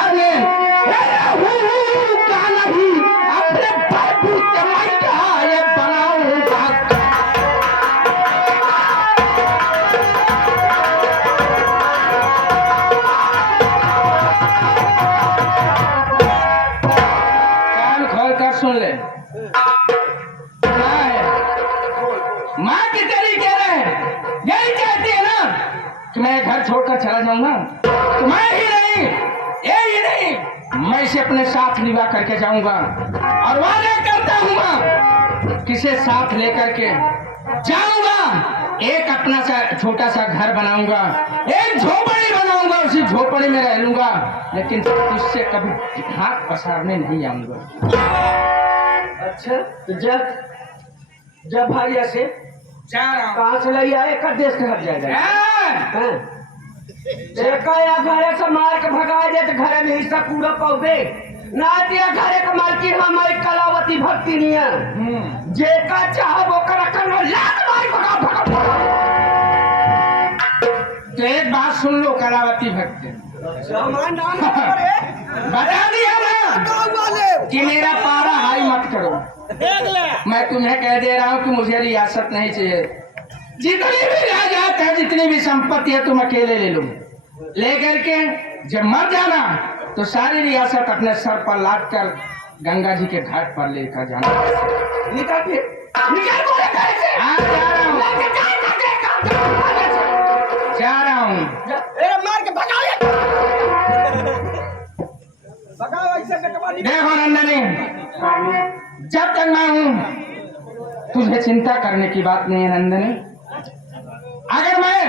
घर में क्या नहीं अपने बलबूते मैं क्या ये बनाऊंगा। कान खोल कर सुन ले, माँ की तेरी कह रहे यही कहती है ना कि मैं घर छोड़कर चला जाऊंगा, तो मैं ही नहीं, ये ही नहीं, मैं इसे अपने साथ लिवा करके जाऊंगा और वादा करता हूँ किसे साथ लेकर के जाऊंगा। एक अपना सा छोटा सा घर बनाऊंगा, एक झोपड़ी बनाऊंगा, उसी झोपड़ी में रह लूंगा, लेकिन उससे कभी हाथ पसारने नहीं आऊंगा। अच्छा तो जब भाई ऐसे जा रहा हूँ। कहाँ से लई आए कर देश के हट जाएगा। देखा या घरे से मार के भगा दे तो घरे में हिस्सा पूरा पौधे ना दिया। घरे का मालकिन हमारी कलावती भक्ति नहीं है, जेका चाह वो कर लात मार भगा भगा। तो एक बात सुन लो कलावती भक्ति, बता दिया ना कि मेरा पारा हाई मत करो। मैं तुम्हें कह दे रहा हूँ कि मुझे रियासत नहीं चाहिए। जितनी भी जायदाद है, जितनी भी संपत्ति है, तुम अकेले ले लो, लेकर के जब मर जाना तो सारी रियासत अपने सर पर लाद कर गंगा जी के घाट पर लेकर जाना। निकल फिर निकल बोले कैसे? हाँ जा रहा हूँ। मार के भगा देखो नंदनी, जब तक मैं हूँ तुझे चिंता करने की बात नहीं है नंदनी। अगर मैं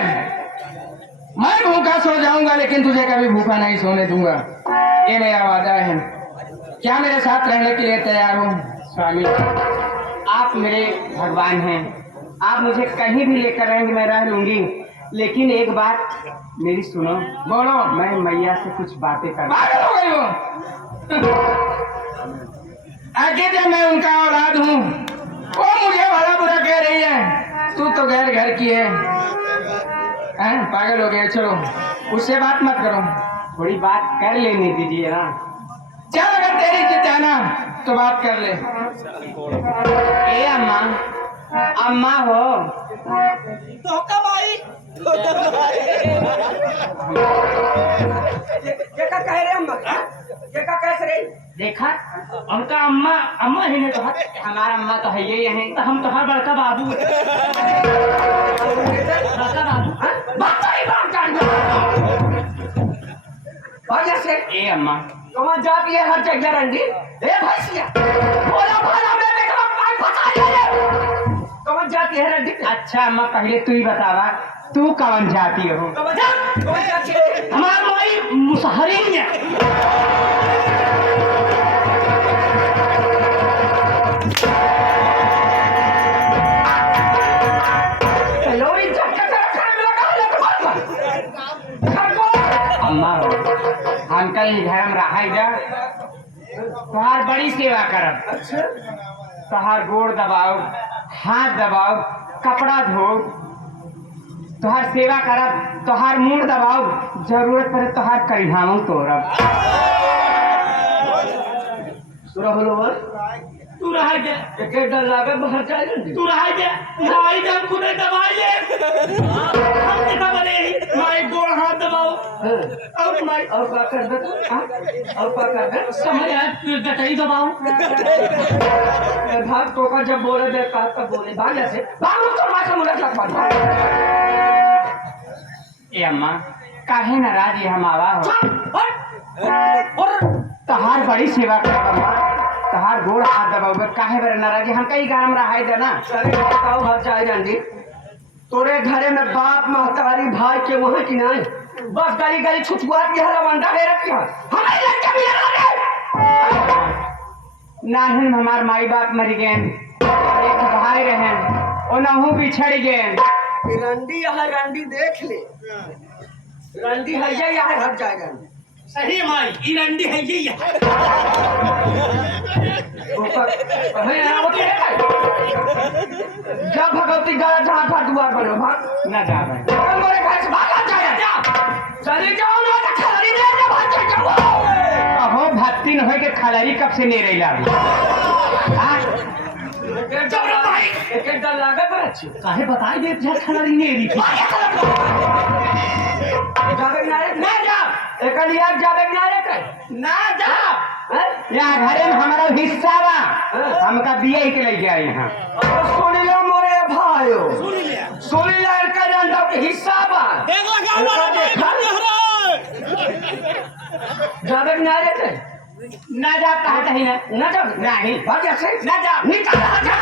भूखा सो जाऊंगा, लेकिन तुझे कभी भूखा नहीं सोने दूंगा, ये मेरा वादा है। क्या मेरे साथ रहने के लिए तैयार हो? स्वामी आप मेरे भगवान हैं, आप मुझे कहीं भी लेकर रहेंगे मैं रह लूंगी, लेकिन एक बात मेरी सुनो। बोलो। मैं मैया से कुछ बातें कर। पागल हो गई हो? आगे जब मैं उनका औलाद हूँ, वो मुझे भला बुरा कह रही है, तू तो गैर घर की है। पागल हो गए, चलो उससे बात मत करो, थोड़ी बात कर लेने दीजिए ना। चल अगर तेरी जिद है ना तो बात कर ले। ए अम्मा, अम्मा हो तो कब आई? क्या कह रहे अम्मा? क्या कह रहे? देखा उनका अम्मा अम्मा ही ने कहा। हमारा अम्मा तो है ये है, तो हम तो हर बड़का बाबू बड़का बाबू से ए अम्मा कौन जाती है हर जगह रंडी? ए भैंसिया बोला बोला मैं देखो पाई फटा ले। कौन जाती है रंडी? अच्छा अम्मा पहले तू ही बतावा, तू कौन जाती हो? कौन जाती है? हमारी माई मुसहरी है। अम्मा हम कल घर में रहा जा, तुहार बड़ी सेवा करब। तुहार गोड़ दबाओ, हाथ दबाओ, कपड़ा धो, तुहार सेवा करब, तुहार मुंह दबाओ, जरूरत पड़े तुहार करिहामो तोड़ब। तू रहा क्या? एक डर लागे बाहर जाए। तू रहा क्या? भाई जब खुद दबाई ले हम कितना बने माई गोड़ हाथ दबाओ और माई और क्या कर दे? और क्या कर दे? समझ आया? गटई दबाओ। भाग तो का जब बोले दे का तब बोले भाग जैसे भाग तो मार के मुड़ा लग पड़ता। ए अम्मा काहे नाराज है हम आवा हो? और तहार बड़ी सेवा करब अम्मा, तहार गोड़ हाथ दबाओगे काहे बर नाराज? हम कई गाम रहाई दे ना। अरे बताओ हर जाए रंडी तोरे घरे में बाप महतारी भाई के वहां की नहीं, बस गली गली छुछुआ के हलवंडा है रखी है। हमारे लड़के भी लगा नाहन हमार माई बाप मर गए, एक भाई रहे और नहू बिछड़ गए। रंडी है रंडी देख ले, रंडी है ये यहाँ हट जाएगा। सही माई ई रंडी है ये जा भगवती गला जहाँ था दुआर बनो भाग ना जा भाई मेरे घर से भाग जाएगा। चले जाओ ना तो खड़ी दे भाग जाओ। हो के खलारी कब से नहीं रही एक डर लागत है अच्छी काहे बताई दे जा खलारी नहीं रही जावे ना जा एक लिया जावे ना जा यहाँ घरे में हमारा हिस्सा बा हमका बिया ही के ले गया यहाँ सुनी लो मोरे भाइयो सुनी लो इनका डंडा के हिस्सा बा जावे ना रे ना जा कहा कहीं ना जा नहीं भाग जा से ना जा निकल जा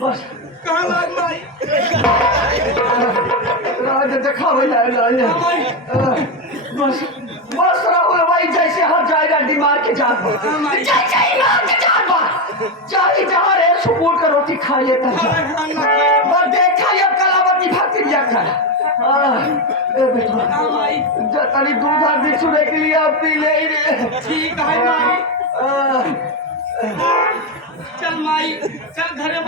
बस कहाँ लाग माई राज देखा बस बस राहुल भाई जैसे हर जाएगा दिमाग के जान चाहे जहाँ रे सुकून का रोटी खा लेता है और देखा ये कलावती भक्ति लिया तनी दूध हाथ बिछुने के लिए आप पी ले रे ठीक है माई चल माई चल घरे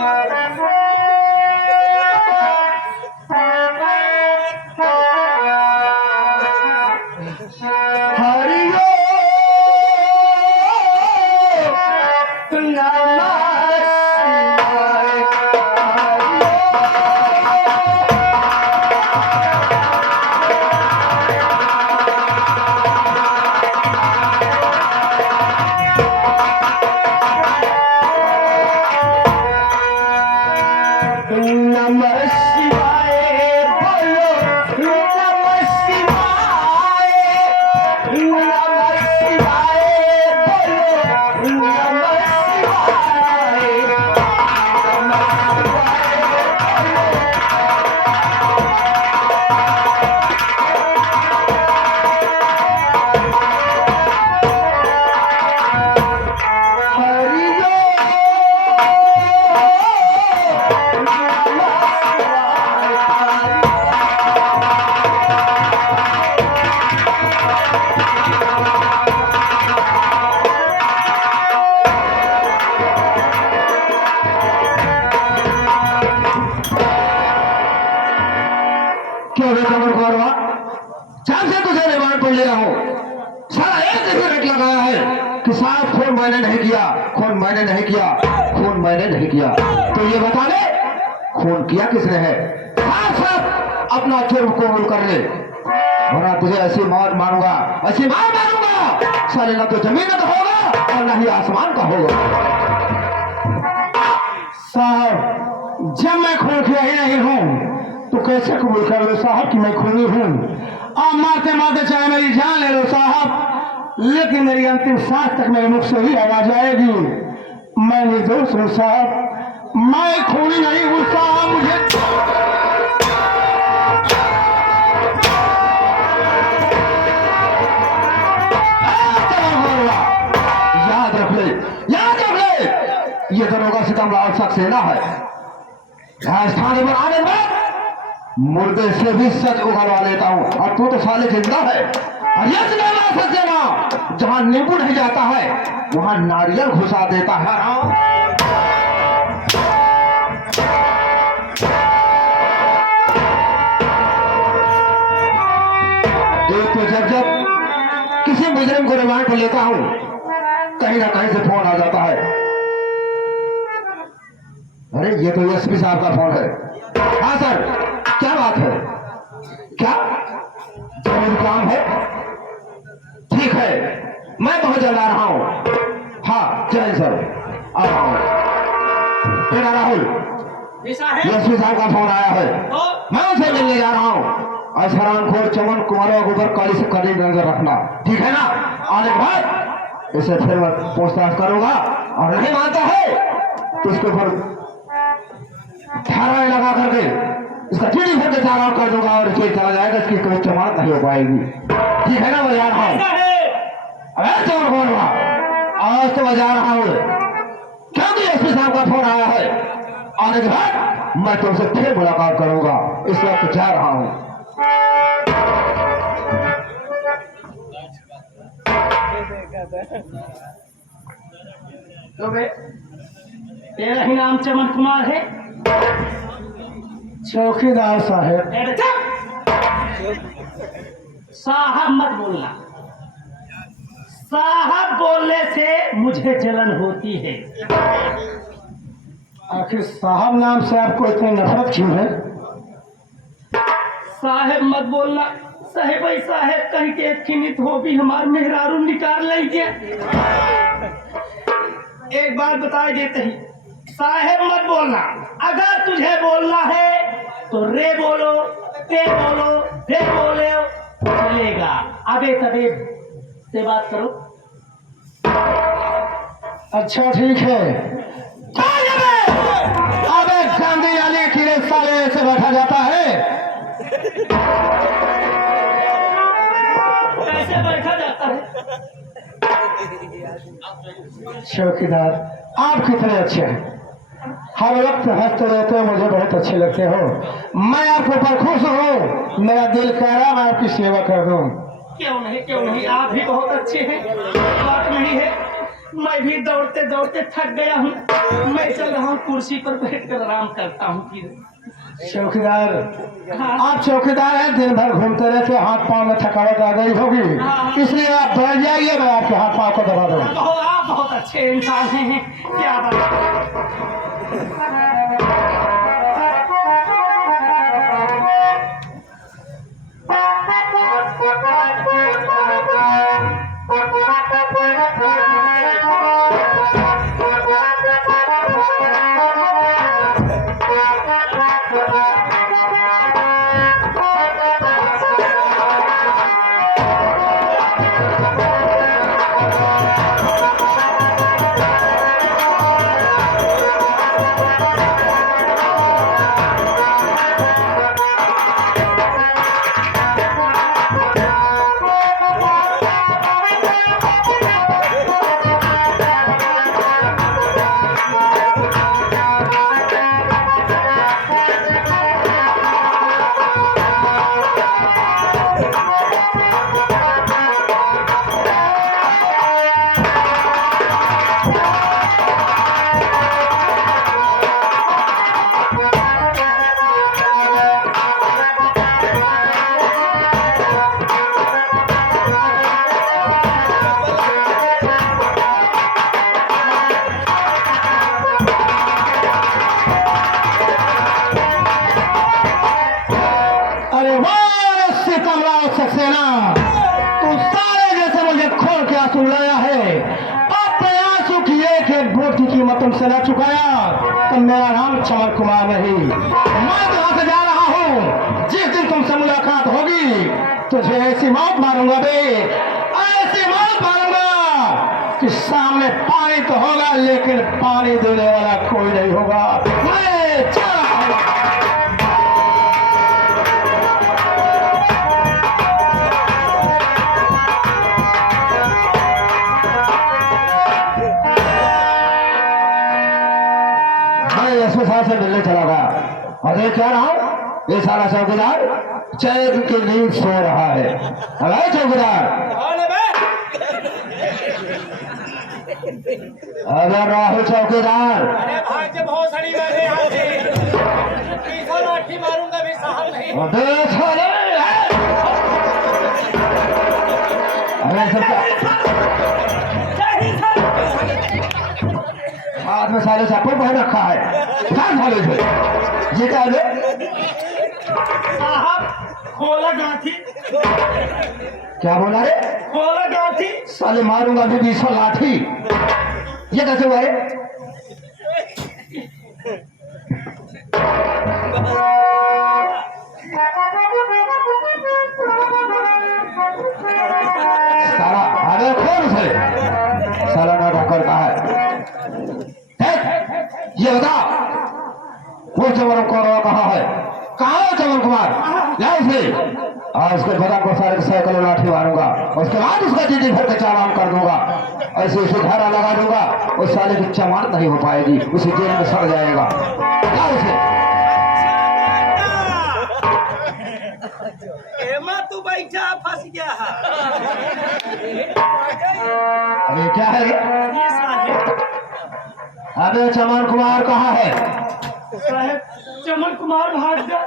मैंने नहीं किया, खून मैंने नहीं किया, खून मैंने नहीं किया। तो ये बता ले खून किया किसने है? हाँ सब अपना जुर्म कबूल कर ले, वरना तुझे ऐसी मौत मारूंगा, ऐसी मौत मारूंगा साले, ना तो जमीन का होगा और ना ही आसमान का होगा। साहब जब मैं खून किया ही नहीं हूँ तो कैसे कबूल कर लो साहब कि मैं खूनी हूँ? आप मारते मारते चाहे मेरी जान ले लो साहब, लेकिन मेरी अंतिम सांस तक मेरे मुख से ही आवाज आएगी मैं निर्दोष हूँ साहब, मैं खूनी नहीं हूँ साहब। मुझे याद रख ले, याद रख ले, ये दरोगा सितमलाल सक्सेना है। राजस्थान में आने में मुर्दे से भी सच उगलवा लेता हूँ, और तू तो साले जिंदा है। और ये सक्सेना जहाँ नींबू नहीं जाता है वहाँ नारियल घुसा देता है। एक तो जब जब किसी मुजरिम को रिमांड पर लेता हूँ कहीं ना कहीं से फोन आ जाता है, अरे ये तो एसपी साहब का फोन है। हाँ सर, क्या बात है? क्या जरूरी काम है? ठीक है, मैं बहुत जल्द आ रहा हूँ। हाँ जय सर, आ रहा हूँ। तेरा राहुल, एसपी साहब का फोन आया है, मैं उनसे मिलने जा रहा हूँ। हरामखोर चमन कुमारों के ऊपर काली से कड़ी नजर रखना, ठीक है ना? आने के बाद इसे फिर मैं पूछताछ करूंगा, और नहीं मानता है तो उसके ऊपर धाराएं लगा करके इसका चीटी भर के चारा कर दूंगा, और जेल चला जाएगा, इसकी कोई जमानत नहीं हो पाएगी, ठीक है ना? मैं जा रहा हूँ। अरे चोर बोल रहा, आज तो मैं जा रहा हूँ क्योंकि एसपी साहब का फोन आया है। आने के बाद मैं तुमसे फिर मुलाकात करूंगा, इस वक्त जा रहा हूँ। तो बे तेरा ही नाम चमन कुमार है? चौकीदार साहब। अरे चुप! साहब मत बोलना, साहब बोलने से मुझे जलन होती है। आखिर साहब नाम से आपको इतनी नफरत क्यों है? साहेब मत बोलना, साहेब ही साहेब कहीं के एक खिनित हो भी हमार मेहरारू निकाल लेंगे। एक बात बता देते ही, साहेब मत बोलना। अगर तुझे बोलना है तो रे बोलो, ते बोलो, दे बोले चलेगा। अबे तबे से बात करो। अच्छा ठीक है। अबे गांधी वाले कीड़े साले से बैठा जाता है। कैसे बैठा जाता है? चौकीदार आप कितने अच्छे हैं, हर वक्त हंसते रहते हो, मुझे बहुत अच्छे लगते हो। मैं आपके ऊपर खुश हूँ, मेरा दिल कह रहा मैं आपकी सेवा कर दूँ। क्यों नहीं, क्यों नहीं, आप भी बहुत अच्छे हैं, बात नहीं है। मैं भी दौड़ते दौड़ते थक गया हूँ, मैं चल रहा हूँ कुर्सी पर बैठकर आराम करता हूँ। फिर चौकीदार हाँ। आप चौकीदार हैं, दिन भर घूमते रहते, हाथ पाँव में थकावट आ गई होगी, हाँ। इसलिए आप बैठ जाइए, मैं आपके हाथ पाँव को दबा दूँ। आप बहुत अच्छे इंसान हैं, क्या बात। अरे वाह सितमराव सक्सेना, तू सारे जैसे मुझे खोल के आंसू लाया है। अपने आंसू की एक एक बूंद की कीमत तुमसे न चुकाया तो मेरा नाम चमन कुमार नहीं। मैं यहाँ से जा रहा हूँ, जिस दिन तुमसे मुलाकात होगी तुझे ऐसी मौत मारूंगा बे, ऐसी मौत मारूंगा कि सामने पानी तो होगा लेकिन पानी देने वाला कोई नहीं होगा। मैं चल रहा हूँ। एसपी साहब से मिलने चला गया और ये कह रहा हूँ, ये सारा चौकीदार चैन की नींद सो रहा है। अरे चौकीदार, अगर राहुल चौकीदार, बहुत सारी बैठे लाठी मारूंगा भी साहब नहीं। अरे हाथ में साले चप्पल पहन रखा है, कहाँ साले थे ये क्या है? साहब खोला गांठी, क्या बोला रे? खोला गांठी। लाठी साले मारूंगा भी 20 लाठी। ये कैसे हुआ है? साला अरे कौन से साला ना डॉक्टर का है? ये बता वो चमन कुमार कहाँ है? कहाँ है चमन कुमार? लाओ उसे। आज उसके बदन को सारे साइकिल लाठी मारूंगा, उसके बाद उसका चीटी भर के चालान कर दूंगा, ऐसे उसे धारा लगा दूंगा, उस साले की जमानत नहीं हो पाएगी, उसे जेल में सड़ जाएगा। लाओ उसे। एमा तू बैठा फंस गया है। अरे क्या है? ये साहेब अबे चमन कुमार कहाँ है? साहेब चमन कुमार भाग गया।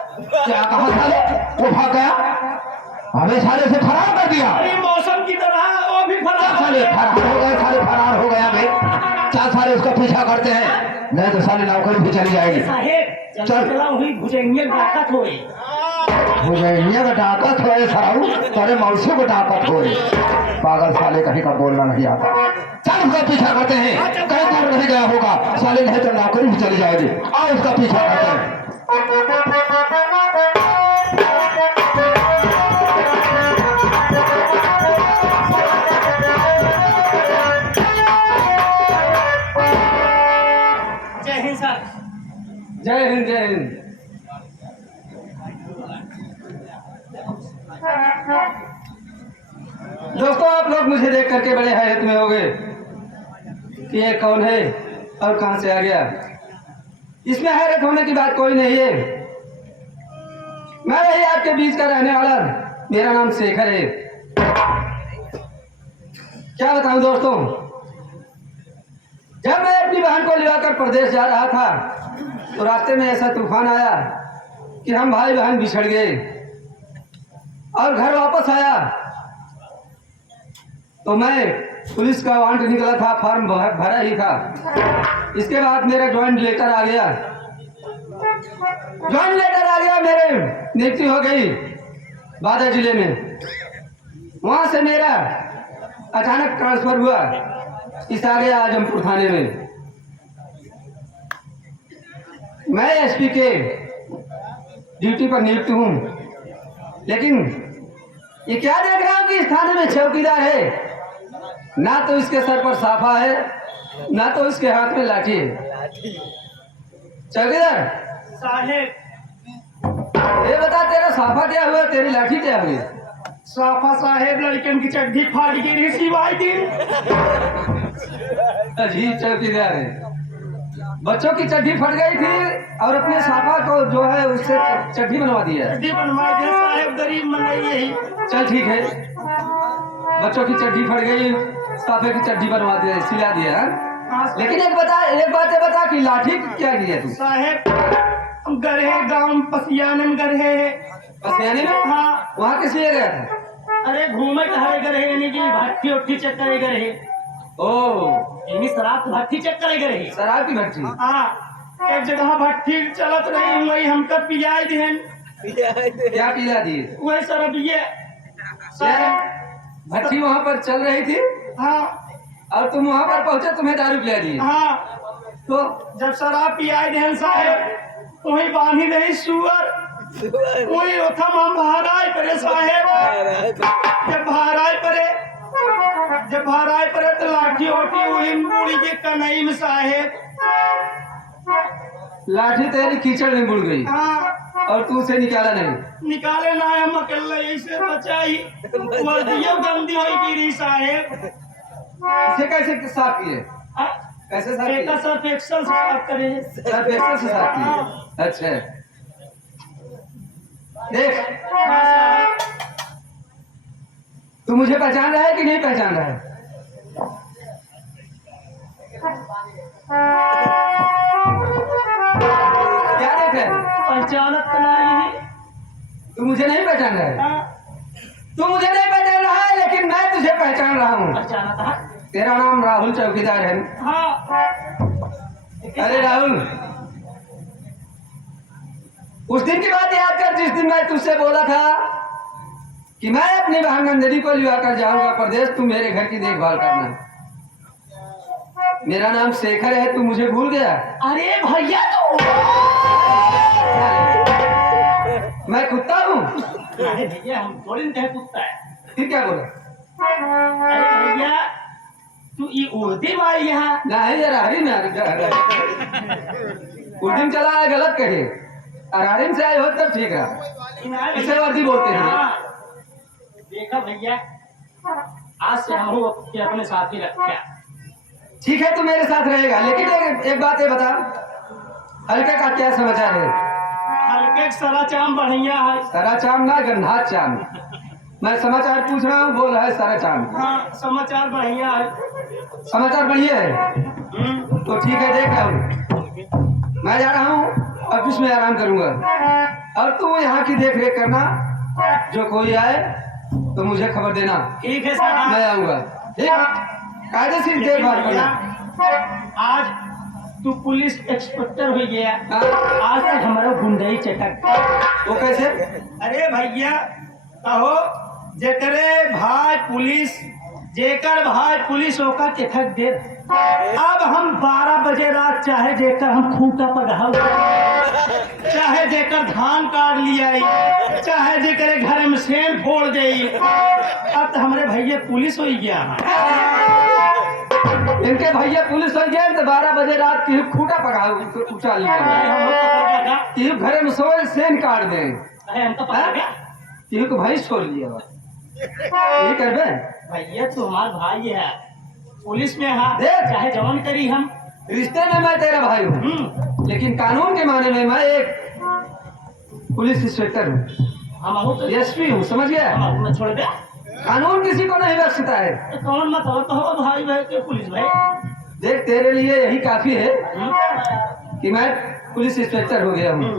क्या कहा साले? वो भाग गया? हमें साले से फरार कर दिया। अरे मौसम की तरह वो भी फरार साले फरार हो गए, साले फरार हो गया बे। चल साले उसका पीछा करते हैं, नहीं तो साले नौकरी भी चली जाएगी। साहेब चल। चला हुई भुजंगे ताकत होए। भुजैया का डाकत हो साहू, तेरे मौसी को डाकत हो। पागल साले कहीं का बोलना नहीं आता। चल उसका पीछा करते हैं, कहीं दूर नहीं गया होगा साले, नहीं तो नौकरी भी चली जाएगी। आओ उसका पीछा करते हैं। जय हिंद सर। जय हिंद जय हिंद। दोस्तों आप लोग मुझे देख करके बड़े हैरत में हो गए कि ये कौन है और कहां से आ गया। इसमें हैरत होने की बात कोई नहीं है। मैं यही आपके बीच का रहने वाला, मेरा नाम शेखर है। क्या बताऊं दोस्तों, जब मैं अपनी बहन को लेकर प्रदेश जा रहा था तो रास्ते में ऐसा तूफान आया कि हम भाई बहन बिछड़ गए और घर वापस आया तो मैं पुलिस का वारंट निकला था, फॉर्म भरा ही था। इसके बाद मेरा ज्वाइंट लेटर आ गया, मेरे नियुक्ति हो गई बादा जिले में। वहां से मेरा अचानक ट्रांसफर हुआ इस आगे आजमपुर थाने में। मैं एसपी के ड्यूटी पर नियुक्त हूँ, लेकिन ये क्या देख रहा हूँ कि इस थाने में चौकीदार है, ना तो इसके सर पर साफा है, ना तो इसके हाथ में लाठी है। चौकीदार साहेब ये बता, तेरा साफा क्या हुआ, तेरी लाठी क्या हुई? साफा साहेब लड़कन की चड्डी फाड़ गई सिवाय दिन। अजीब चौकीदार है। बच्चों की चड्डी फट गई थी और अपने साफा को जो है उससे चड्डी बनवा दिया। चड्डी बनवा दे साहेब, गरीब मंगाई यही। चल ठीक है, बच्चों की चड्डी फट गई, साफे की चड्डी बनवा दिया, सिला दिया। हाँ, लेकिन एक बात है बता कि लाठी क्या किया तू? साहेब हम गढ़े गांव पसियाने में गढ़े। पसियाने में? हाँ। वहाँ किस लिए गया था? अरे घूमे टहरे गढ़े, यानी कि भट्टी उट्टी चक्कर गढ़े। ओह, यानी शराब की भट्टी चक्कर गढ़े। शराब की भट्टी? हाँ, एक जगह भट्टी चलत रही, वही हमका पियाई देन। क्या पिला दिए? वही शराब ये साहेब। भट्टी वहाँ पर चल रही थी हाँ और तुम वहाँ पर पहुँचे, तुम्हें दारू पिला दी। हाँ, तो जब शराब पियाई देन साहेब, वही बांधी रही सुअर, वही ओथम हम भाराई परे साहेब। जब भाराई परे तो लाठी ओठी वही मुड़ी के कनई में साहेब। लाठी तेरी कीचड़ में बुड़ गई हाँ, और तू उसे निकाला नहीं। निकाले ना हम अकेले ऐसे बचाई, वर्दियों गंदी हुई गिरी साहेब। इसे कैसे साफ किए? कैसे साफ बेटा किए? सब एक्सल से साफ करे। सब एक्सल से साफ किए? अच्छा, देख हाँ साहब। तू मुझे पहचान रहा है कि नहीं पहचान रहा है? क्या देख रहा है? पहचानत तो नहीं। तू मुझे नहीं पहचान रहा है? हाँ, तू मुझे नहीं पहचान रहा है, लेकिन मैं तुझे पहचान रहा हूँ। पहचानत है। तेरा नाम राहुल चौकीदार है। हाँ, अरे राहुल, उस दिन की बात याद कर जिस दिन मैं तुझसे बोला था कि मैं अपनी बहन नंदिनी को लिवा कर जाऊंगा प्रदेश, तू मेरे घर की देखभाल करना। मेरा नाम शेखर है, तू मुझे भूल गया? अरे भैया तो मैं कुत्ता हूँ? अरे भैया हम थोड़ी ना कहे कुत्ता है। फिर क्या बोला? अरे भैया तू ये उड़ती मारी यहाँ। नहीं यार, हरी में उर्दू चला है, गलत कहे। अरारिम से आए हो तब ठीक है, इसे वर्दी बोलते हैं। हाँ। देखा भैया, आज से हम अपने साथ ही रखा। ठीक है, तू मेरे साथ रहेगा, लेकिन एक बात ये बता, हल्के का क्या समाचार है? हल्के सारा चाम बढ़िया है। सारा चाम ना, गंधा चाम। मैं समाचार पूछ रहा हूँ, बोल रहा है सारा चाम। हाँ समाचार बढ़िया है। समाचार बढ़िया है तो ठीक है, देख रहा हूँ। मैं जा रहा हूँ, ऑफिस में आराम करूंगा, और तू यहाँ की देख रेख करना। जो कोई आए तो मुझे खबर देना। ठीक है साहब। मैं आऊंगा, ठीक, कायदेशीर देखभाल करना। आज तू पुलिस इंस्पेक्टर हो गया। हाँ। आज से हमारा गुंडई चटक। वो कैसे? अरे भैया कहो, जेकरे भाई पुलिस, जेकर भाई पुलिस होकर चिथक दे। अब हम 12 बजे रात चाहे जेकर हम खूंटा पगहाव, चाहे जेकर धान काट लिया, चाहे जेकर घर में सेन फोड़ दे। अब तो हमारे भैया पुलिस हो गया। इनके भैया पुलिस हो गए तो 12 बजे रात की खूटा पका उछाल लिया, कि घर में सोए सेन काट दे, हमको पता गया कि भाई छोड़ लिया। ये कर बे भैया तू हमारा भाई है, पुलिस में है, देख। चाहे जवान करी हम। रिश्ते में मैं तेरा भाई हूँ, लेकिन कानून के माने में मैं एक पुलिस इंस्पेक्टर हूँ, हम तो एसपी हूँ, समझ गया? हम छोड़ दे। कानून किसी को नहीं बख्शता है। कौन मतलब तो हो भाई भाई के पुलिस भाई। देख, तेरे लिए यही काफी है हम्म। कि मैं पुलिस इंस्पेक्टर हो गया हूँ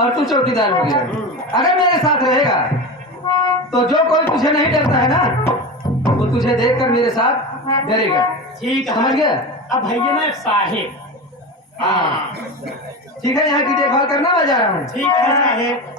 और तू चौकीदार हो गया। अगर मेरे साथ रहेगा तो जो कोई तुझे नहीं डरता है ना, वो तुझे देखकर मेरे साथ डरेगा। ठीक है, समझ गया? अब भैया ना एक साहेब। हाँ ठीक है, यहाँ की देखभाल करना, मैं जा रहा हूँ। ठीक है साहेब।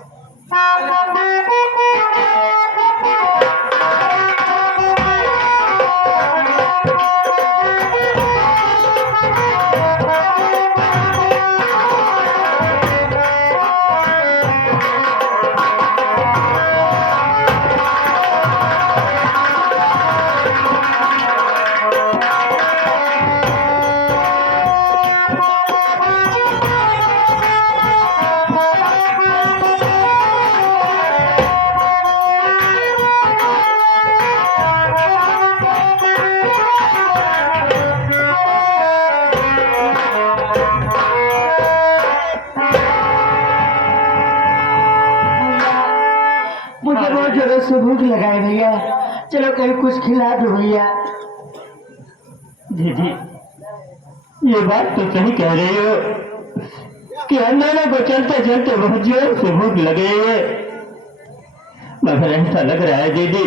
मुझे बहुत जोरों से भूख लगाए भैया, चलो कहीं कुछ खिला दो भैया। दीदी, ये बात तो सही कह रही हो कि हम दोनों को चलते चलते बहुत जोर से भूख लगी है, मगर ऐसा लग रहा है दीदी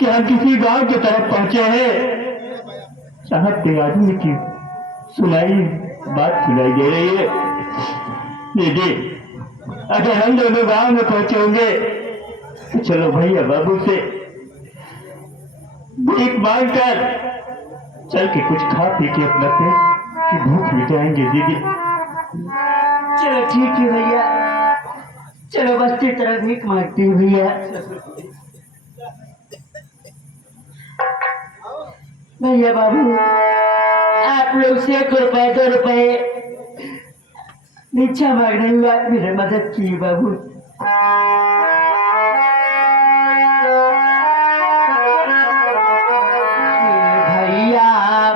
कि हम किसी गांव की तरफ पहुंचे हैं। साहब के आदमी की बात सुनाई दे रही है। दीदी, अगर हम दोनों गांव में पहुंचेंगे तो चलो भैया बाबू से भीख मांग कर चल के कुछ खा पी के अपना पेट की भूख मिटाएंगे दीदी। चलो ठीक है भैया, चलो बस्ती तरफ भीख मांगती हूँ भैया। भैया बाबू, आप लोग से 1 रुपए 2 रुपए भिक्षा मांग रही हूँ, आप मेरी मदद कीजिए बाबू। भैया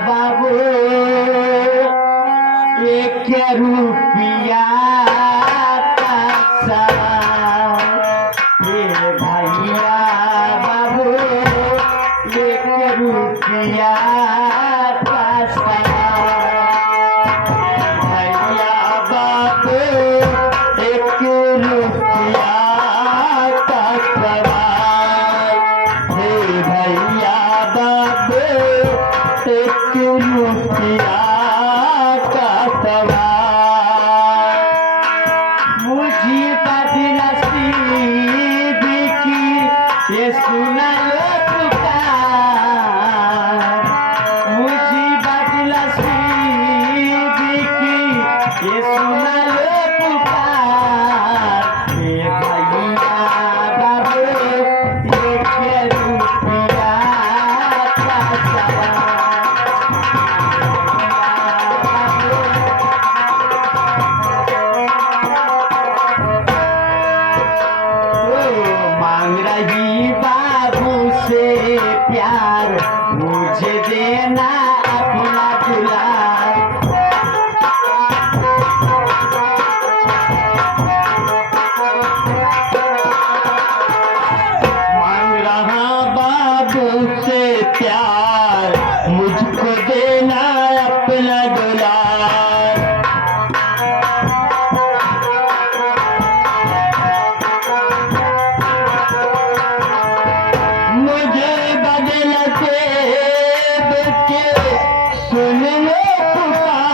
बाबू, 1 रुपया का सवाल। ये भैया बाबू, 1 रुपया का सवाल। भैया बाबू, 1 रुपया का सवाल। हे भैया बाबू, 1 रुपया का सवाल। मुझे बदनसीब की प्यार मुझे देना अपना दुलार। मांग रहा बाबू से प्यार मुझको देना अपना दुलार। मुझे बदल के बच्चे सुन लो पुकार।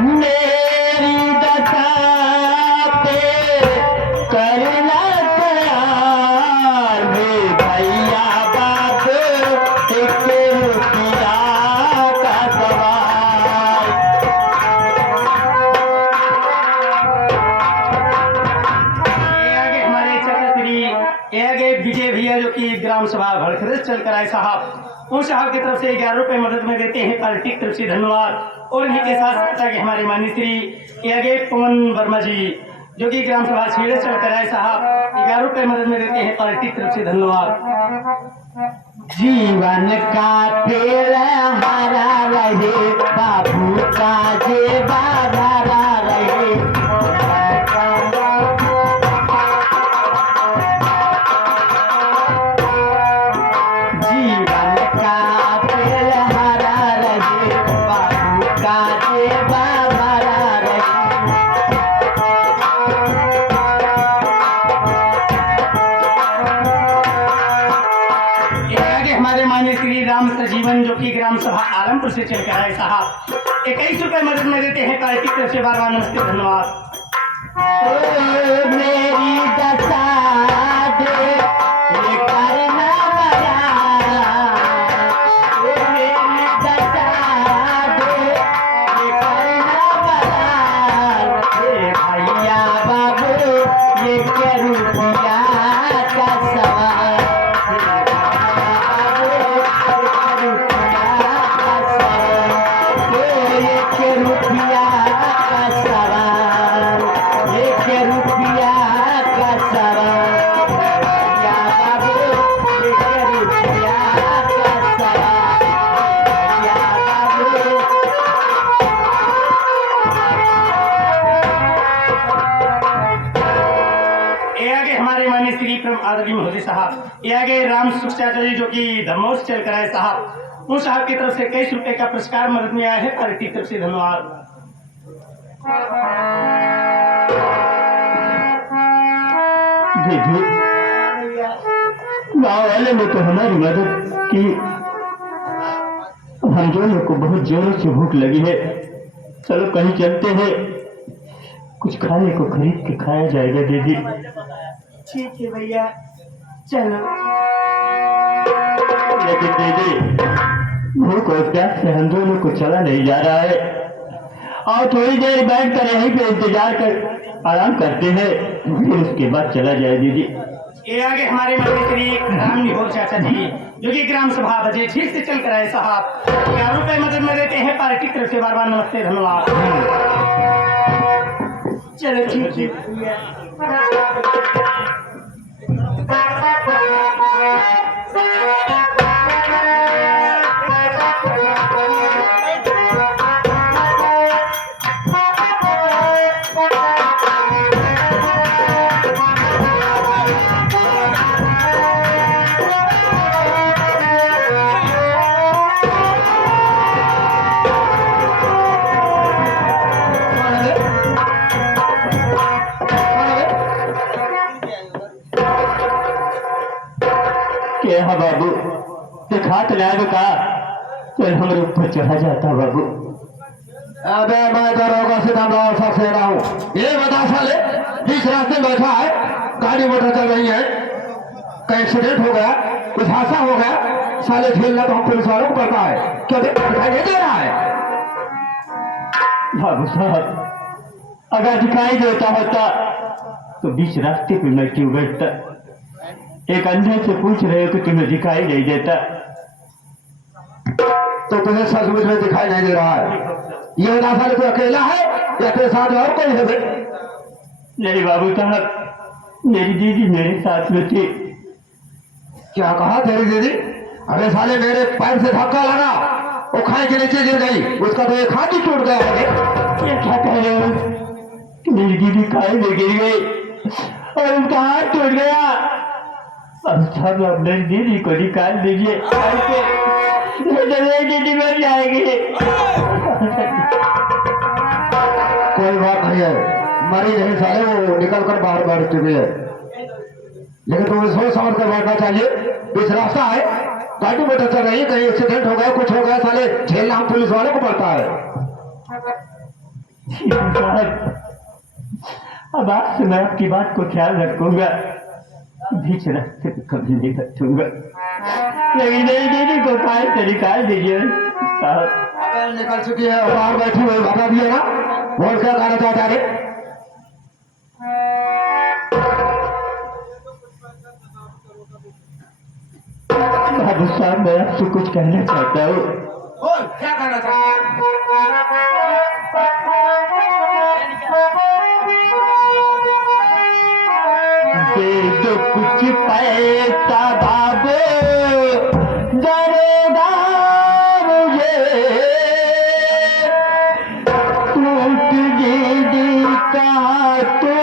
मेरी दशा पे करना तैयार वे भैया बाप एक रुपया का सवाल। आगे हमारे छत्रश्री आगे विजय भैया जो कि ग्राम सभा भड़खरस चल कर आए साहब, उन साहब की तरफ से 11 रुपए मदद में देते हैं, पार्टी की तरफ से धन्यवाद। और इन्हीं के साथ साथ के हमारे माननीय श्री आगे पवन वर्मा जी जो कि ग्राम सभा छेड़े चल कर आए साहब, 11 रुपए मदद में देते हैं, पार्टी की तरफ से धन्यवाद। जीवन का पेड़ हरा रहे बाबू का जेबा भरा रहे। जीवन का पेड़ हरा रहे बाबू का जेबा भरा रहे। आगे हमारे माननीय श्री राम सजीवन जो कि ग्राम सभा आलमपुर से चल कर आए साहब, 21 रुपए मदद में देते हैं, पार्टी की तरफ से बार बार नमस्ते धन्यवाद। मेरी दशा दे ये करना बड़ा। मेरी दशा दे ये करना बड़ा। ये भैया बाबू ये क्या रुपया का सवाल। एक रुपया का सवाल, एक रुपया का सवाल। या बाबू एक रुपया का सवाल। या बाबू ये आगे हमारे माननीय श्री परम आदरणीय महोदय साहब, ये आगे राम सुख चाचा जी जो कि धर्मोर से चल कर आए साहब, उन साहब की तरफ से 21 रुपए का पुरस्कार मदद में आया है, पार्टी की तरफ से धन्यवाद। दीदी गाँव वाले ने तो हमारी मदद की। हम दोनों को बहुत जोरों से भूख लगी है, चलो कहीं चलते हैं, कुछ खाने को खरीद के खाया जाएगा दीदी। ठीक है भैया चलो। लेकिन दीदी भूख और प्यास से हम दोनों को चला नहीं जा रहा है, और थोड़ी देर बैठ कर यहीं पे इंतजार कर आराम करते हैं, फिर उसके बाद चला जाए दीदी। ये आगे हमारे माननीय श्री राम निहोर चाचा जी जो कि ग्राम सभा बजे ठीक से चल कर आए साहब, 11 रुपए मदद में देते हैं, पार्टी की तरफ से बार बार नमस्ते धन्यवाद। चलो ठीक है। के हाँ बाबू दिखात लाग का चल हमारे ऊपर चढ़ा जाता बाबू। अबे मैं दरोगा से राव साहब से रहा हूँ, ये बता साले बीच रास्ते में बैठा है, गाड़ी मोटर चल रही है, कहीं एक्सीडेंट हो गया, कुछ हादसा हो गया, साले झेलना तो हम पुलिस वालों को पड़ता है, क्या दिखाई नहीं दे रहा है? बाबू साहब अगर दिखाई देता होता तो बीच रास्ते पे मैं क्यों बैठता? एक अंधे से पूछ रहे हो कि तुम्हें दिखाई नहीं देता? तो तुम्हें सचमुच में दिखाई नहीं दे रहा है? ये बता साले तू अकेला है या तेरे साथ और कोई है बे? नहीं बाबू साहब, मेरी दीदी मेरे साथ में थी। क्या कहा तेरी दीदी? अरे साले मेरे पैर से धक्का लगा, वो खाई के नीचे गिर गई, उसका तो एक हाथ ही टूट गया है। ये क्या कह रहे हो कि मेरी दीदी खाई में गिर गई और उनका हाथ टूट गया? अब सब अब मेरी दीदी को निकाल दीजिए, नहीं तो मेरी दीदी मर जाएगी। कोई बात नहीं है, मरी नहीं साले, वो निकल कर बाहर बैठ चुकी है। लेकिन तुम्हें सोच समझ कर बैठना चाहिए, बीच रास्ता है, गाड़ी मोटर चल रही है, कहीं एक्सीडेंट हो गया, कुछ हो गया, साले झेलना हम पुलिस वालों को पड़ता है। साहब, अब आज से मैं आपकी बात को ख्याल रखूंगा, बीच रास्ते पे कभी नहीं बचूंगा। लेकिन मेरी दीदी को पाए से निकाल दीजिए साहब। अगर निकल चुकी है और बाहर बैठी हुई, बता दिए ना, बोल क्या कहना चाहता है? बाबू साहब, मैं आपसे कुछ कहना चाहता हूँ। बोल क्या कहना चाहता दे दो कुछ पैसा बाबू दरोगा मुझे, टूट दीदी का तो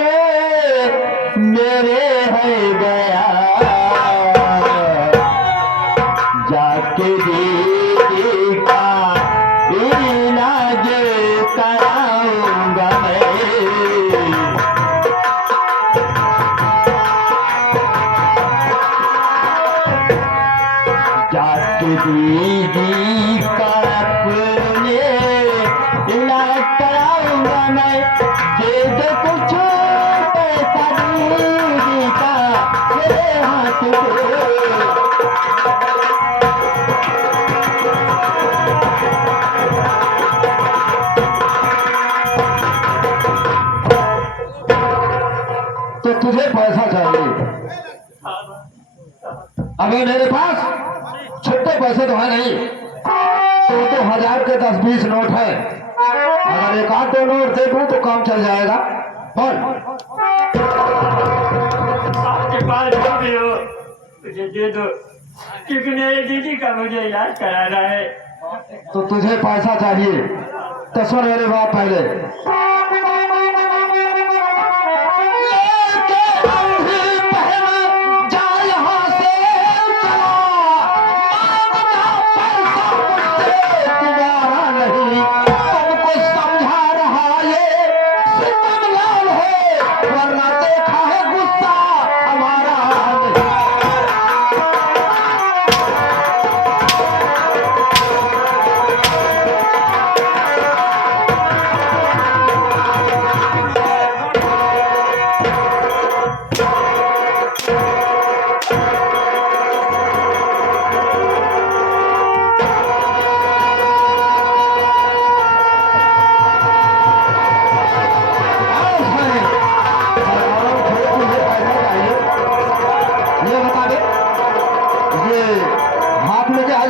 मेरे है गया, जाके दीदी का इलाज कराऊंगा मैं। जाके दीदी का अपने इलाज कराऊंगा मैं। दे दो कुछ पैसा दीदी का मेरे हाथ से। तो तुझे पैसा चाहिए? अबे मेरे पास छोटे पैसे तो है नहीं, तो 1000 के 10-20 नोट है, अगर एक आध दो नोट दे दूं तो काम चल जाएगा। बोल। आपके पास जो भी हो मुझे दे दो, क्योंकि मेरी दीदी का मुझे इलाज कराना है। तो तुझे पैसा चाहिए तो सुन मेरी बात पहले।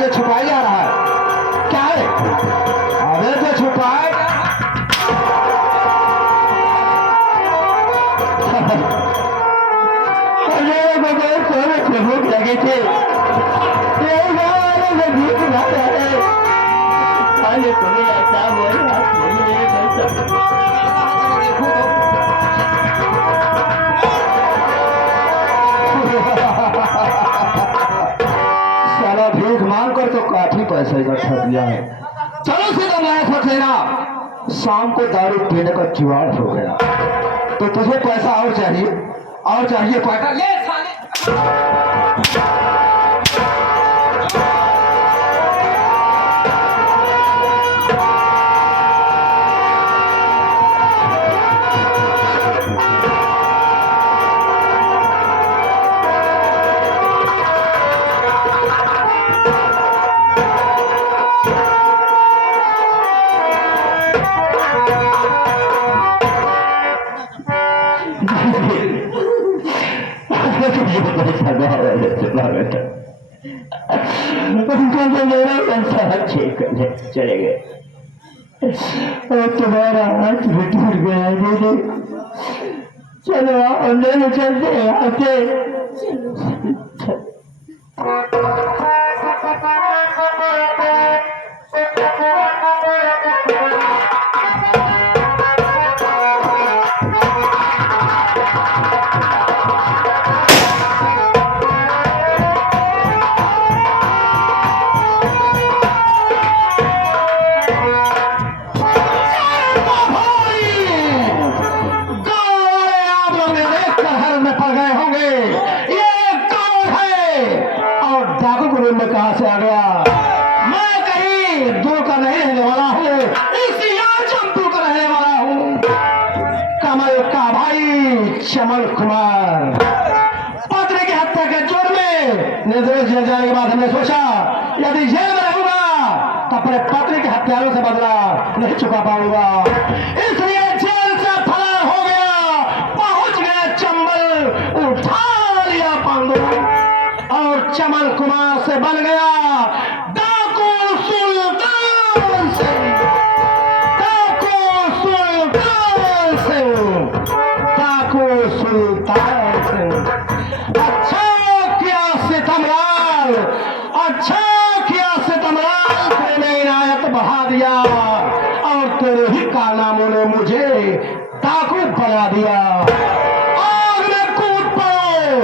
छुपाया जा रहा है क्या है? अबे तो छुपाए भूख लगे थे, भूख लगा है, खाने को भी ऐसा बोल साला भीख मांग कर तो काफी पैसे इकट्ठा किया है। चलो सीधा मैं सक्सेना, शाम को दारू पीने का जुगाड़ हो गया। तो तुझे पैसा और चाहिए पैसा ले साले। चले गए। और तुम्हारा हाथ भी टूट गया दीदी। चलो अंदर चलते हैं आते। में कहां से आ गया? मैं कहीं दूर का नहीं रहने वाला हूँ, इसी आजमपुर का रहने वाला हूँ। कमल का भाई चमन कुमार। पत्र की हत्या के जुर्म में निर्दोष जेल जाने के बाद हमने सोचा यदि जेल में रहूंगा तो अपने पत्र के हत्यारों से बदला नहीं चुका पाऊंगा, इसलिए जेल से फरार हो गया। पहुंच गया चंबल, उठा लिया पांडु और चमन कुमार से बन गया डाकू सुल्तान सिंह। डाकू सुल्तान सिंह, डाकू सुल्तान सिंह। अच्छा किया सितमलाल, अच्छा किया सितमलाल, तेरे इनायत बढ़ा दिया और तेरे ही कारनामों ने मुझे डाकू बना दिया। आग में कूद पड़ो,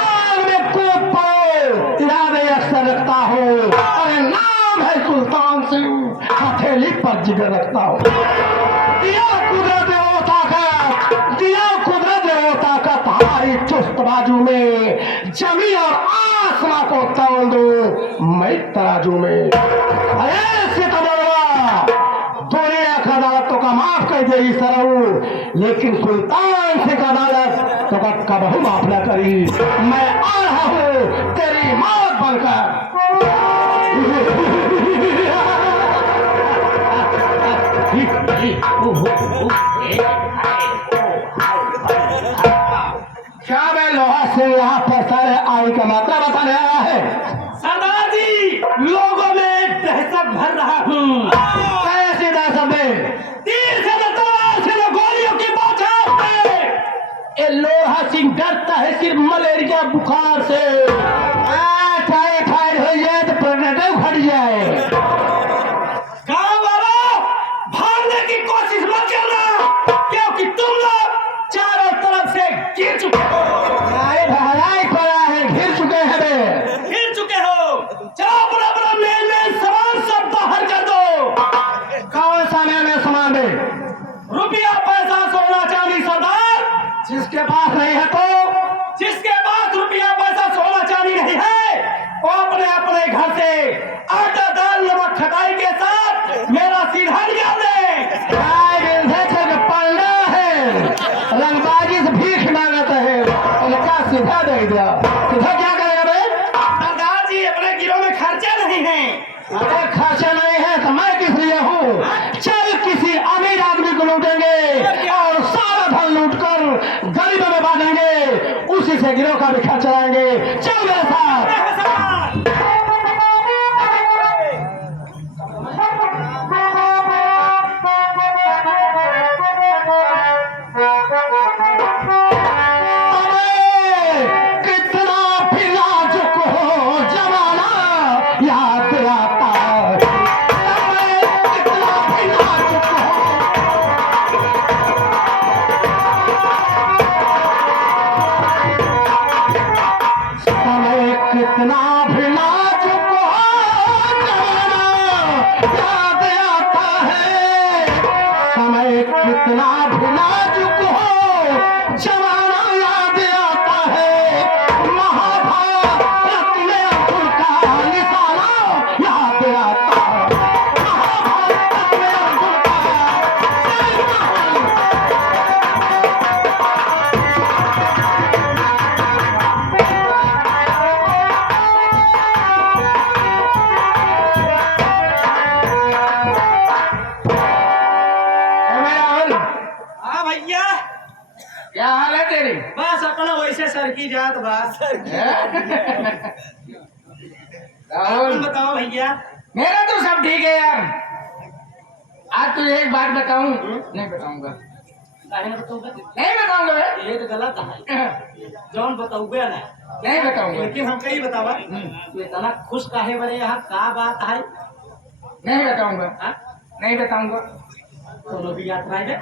आग में कूद पड़ो, इरादे अक्सर रखता हूँ, अरे नाम है सुल्तान सिंह, हथेली पर जिगर रखता हूँ। दिया कुदरत वो ताकत, दिया कुदरत वो ताकत हमारी चुस्त बाजू में, जमी और आसमां को तोड़ दो मैं तराजू में। अरे सितमलवा, दुनिया का अदालतों का माफ कर देगी सरऊ, लेकिन सुल्तान से का अदालत तो कबहू माफ न करी। मैं आ रहा हूँ तेरी मौत बनकर। क्या मैं लोहा से यहाँ पर सारे आई का मात्रा बताने आया है? सरदार जी, लोगों में दहशत भर रहा हूँ। कैसे दहशत में? तीर से न तलवार से न गोलियों की बौछार से। ये लोहा सिंह डरता है सिर्फ मलेरिया बुखार से। टाइफाइड हो जाए तो प्रेगनेंट उखड़ जाए। गाँव वालों, भागने की कोशिश मत करना, क्योंकि तुम लोग चारों तरफ से गिर चुके हो। अरे भलाई पड़ा है, घिर चुके हैं बे। गिर चुके हो। चलो अपना अपना मेन मेन सामान सब बाहर कर दो। कौन सा में सामान दे? रुपया पैसा सोना चांदी सरदार। जिसके पास नहीं है तो जिसके पास रुपया पैसा सोना चांदी नहीं है, वो अपने अपने घर से आटा दाल नमक खटाई के साथ मेरा सीधा निकाल दे। पढ़ना है, रंगबाजी से भीख मांगता है, उनका सीधा दे दिया। सीधा क्या करेगा बे? सरदार जी, अपने गिरोह में खर्चा नहीं है। अगर खर्चा नहीं है तो मैं किस लिए हूँ? चल किसी अमीर आदमी को लूटेंगे और सारा धन लूट कर गरीबों में बांटेंगे, उसी से गिरोह का भी खर्च चलाएंगे। चल मेरे साथ। कितना भी नाजुक हो जमाना याद आता है, समय कितना भी नाजुक हो जमाना याद आता है। महाभारत में अर्जुन का निशाना याद आता है। महाभारत में अर्जुन हाँ भैया, क्या हाल है तेरी? बस अपना वैसे सर की जात बात। राहुल, तुम बताओ भैया। मेरा तो सब ठीक है यार। आज तुझे एक बात बताऊं, नहीं बताऊंगा, काहे ना बताऊंगा? नहीं बताऊंगा मैं, ये तो गलत है। जौन बताऊंगा ना, नहीं बताऊंगा, लेकिन हम कहीं बतावा तू इतना खुश काहे बने यहाँ का बात है? नहीं बताऊंगा, हाँ? नहीं बताऊंगा। कोनो भी यात्रा है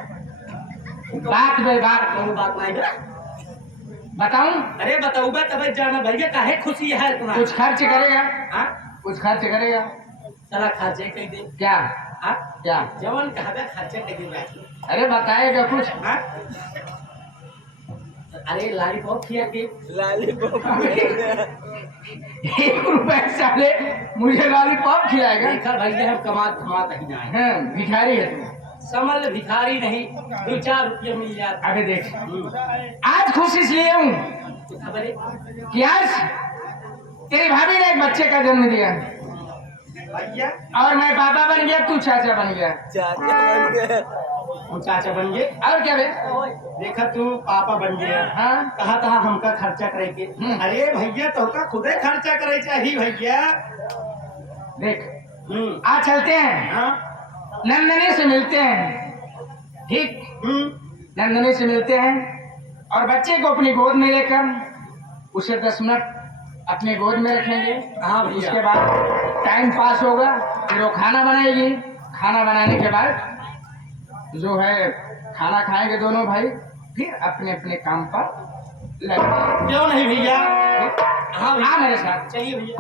बात बे बात कोनो बात नहीं है। बताऊं? अरे बताऊंगा तब जाना भैया काहे खुशी है इतना? कुछ खर्च करेगा, हाँ? कुछ खर्च करेगा चला खर्चे कह दे। क्या? हाँ? क्या? जवन कहबे खर्चे कह दे। अरे बताएगा कुछ? हाँ? अरे लॉलीपॉप खिया के 1 रुपए साले मुझे लॉलीपॉप खिलाएगा? देखा भैया हम कमात ही ना है। हाँ, भिखारी है तू। समझ भिखारी नहीं 2-4 रुपये मिल जाते। अबे देख, आज खुश इसलिए हूँ खबर है कि आज तेरी भाभी ने एक बच्चे का जन्म दिया भैया और मैं पापा बन गया, तू चाचा बन गया। हम चाचा बन गए। और क्या बे? देखा तू पापा बन गया। हाँ, कहा हमका खर्चा करे के। अरे भैया तो का खुदे खर्चा करे चाहिए भैया। देख आज चलते हैं, हाँ? नंदनी से मिलते हैं, ठीक? नंदनी से मिलते हैं और बच्चे को अपनी गोद में लेकर उसे 10 मिनट अपने गोद में रखेंगे। हाँ भैया। उसके बाद टाइम पास होगा, फिर वो खाना बनाएगी। खाना बनाने के बाद जो है खाना खाएंगे दोनों भाई, फिर अपने अपने काम पर लगे। क्यों नहीं भैया? हाँ भैया मेरे साथ चलिए भैया।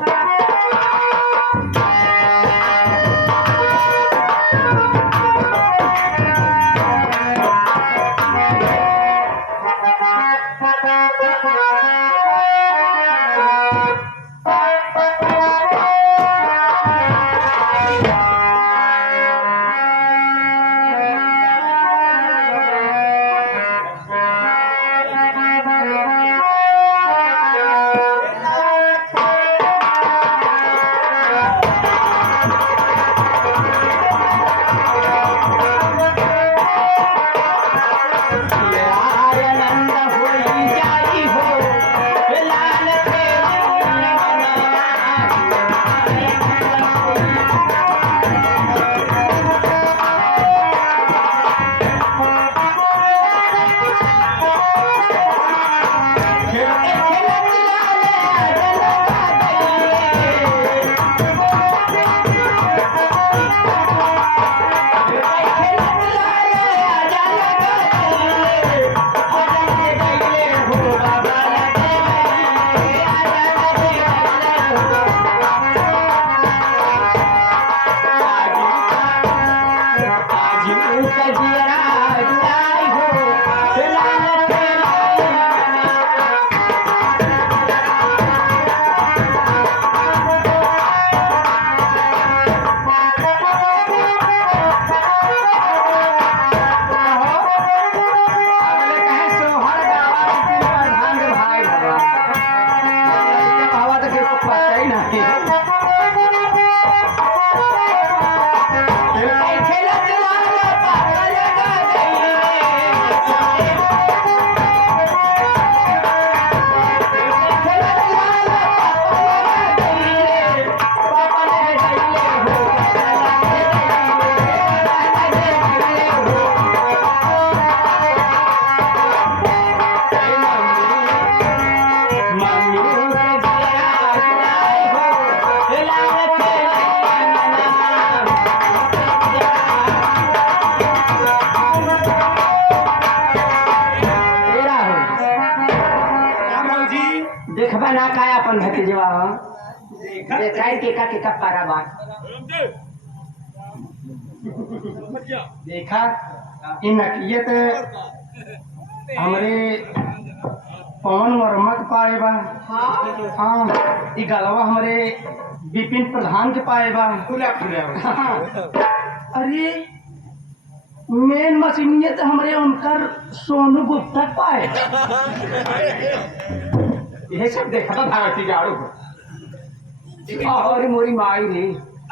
देखबा ना काय अपन भतीजवा हो देखा देखाई के का पारा बात देखा इन नकियत हमरे पवन वर्मा के पाए बा। हाँ ई गलवा हमरे विपिन प्रधान के पाए बा। हाँ। अरे मेन मशीनियत हमरे उनकर सोनू गुप्ता के पाए। यह सब देखा था भारती गाड़ू और मोरी माई रे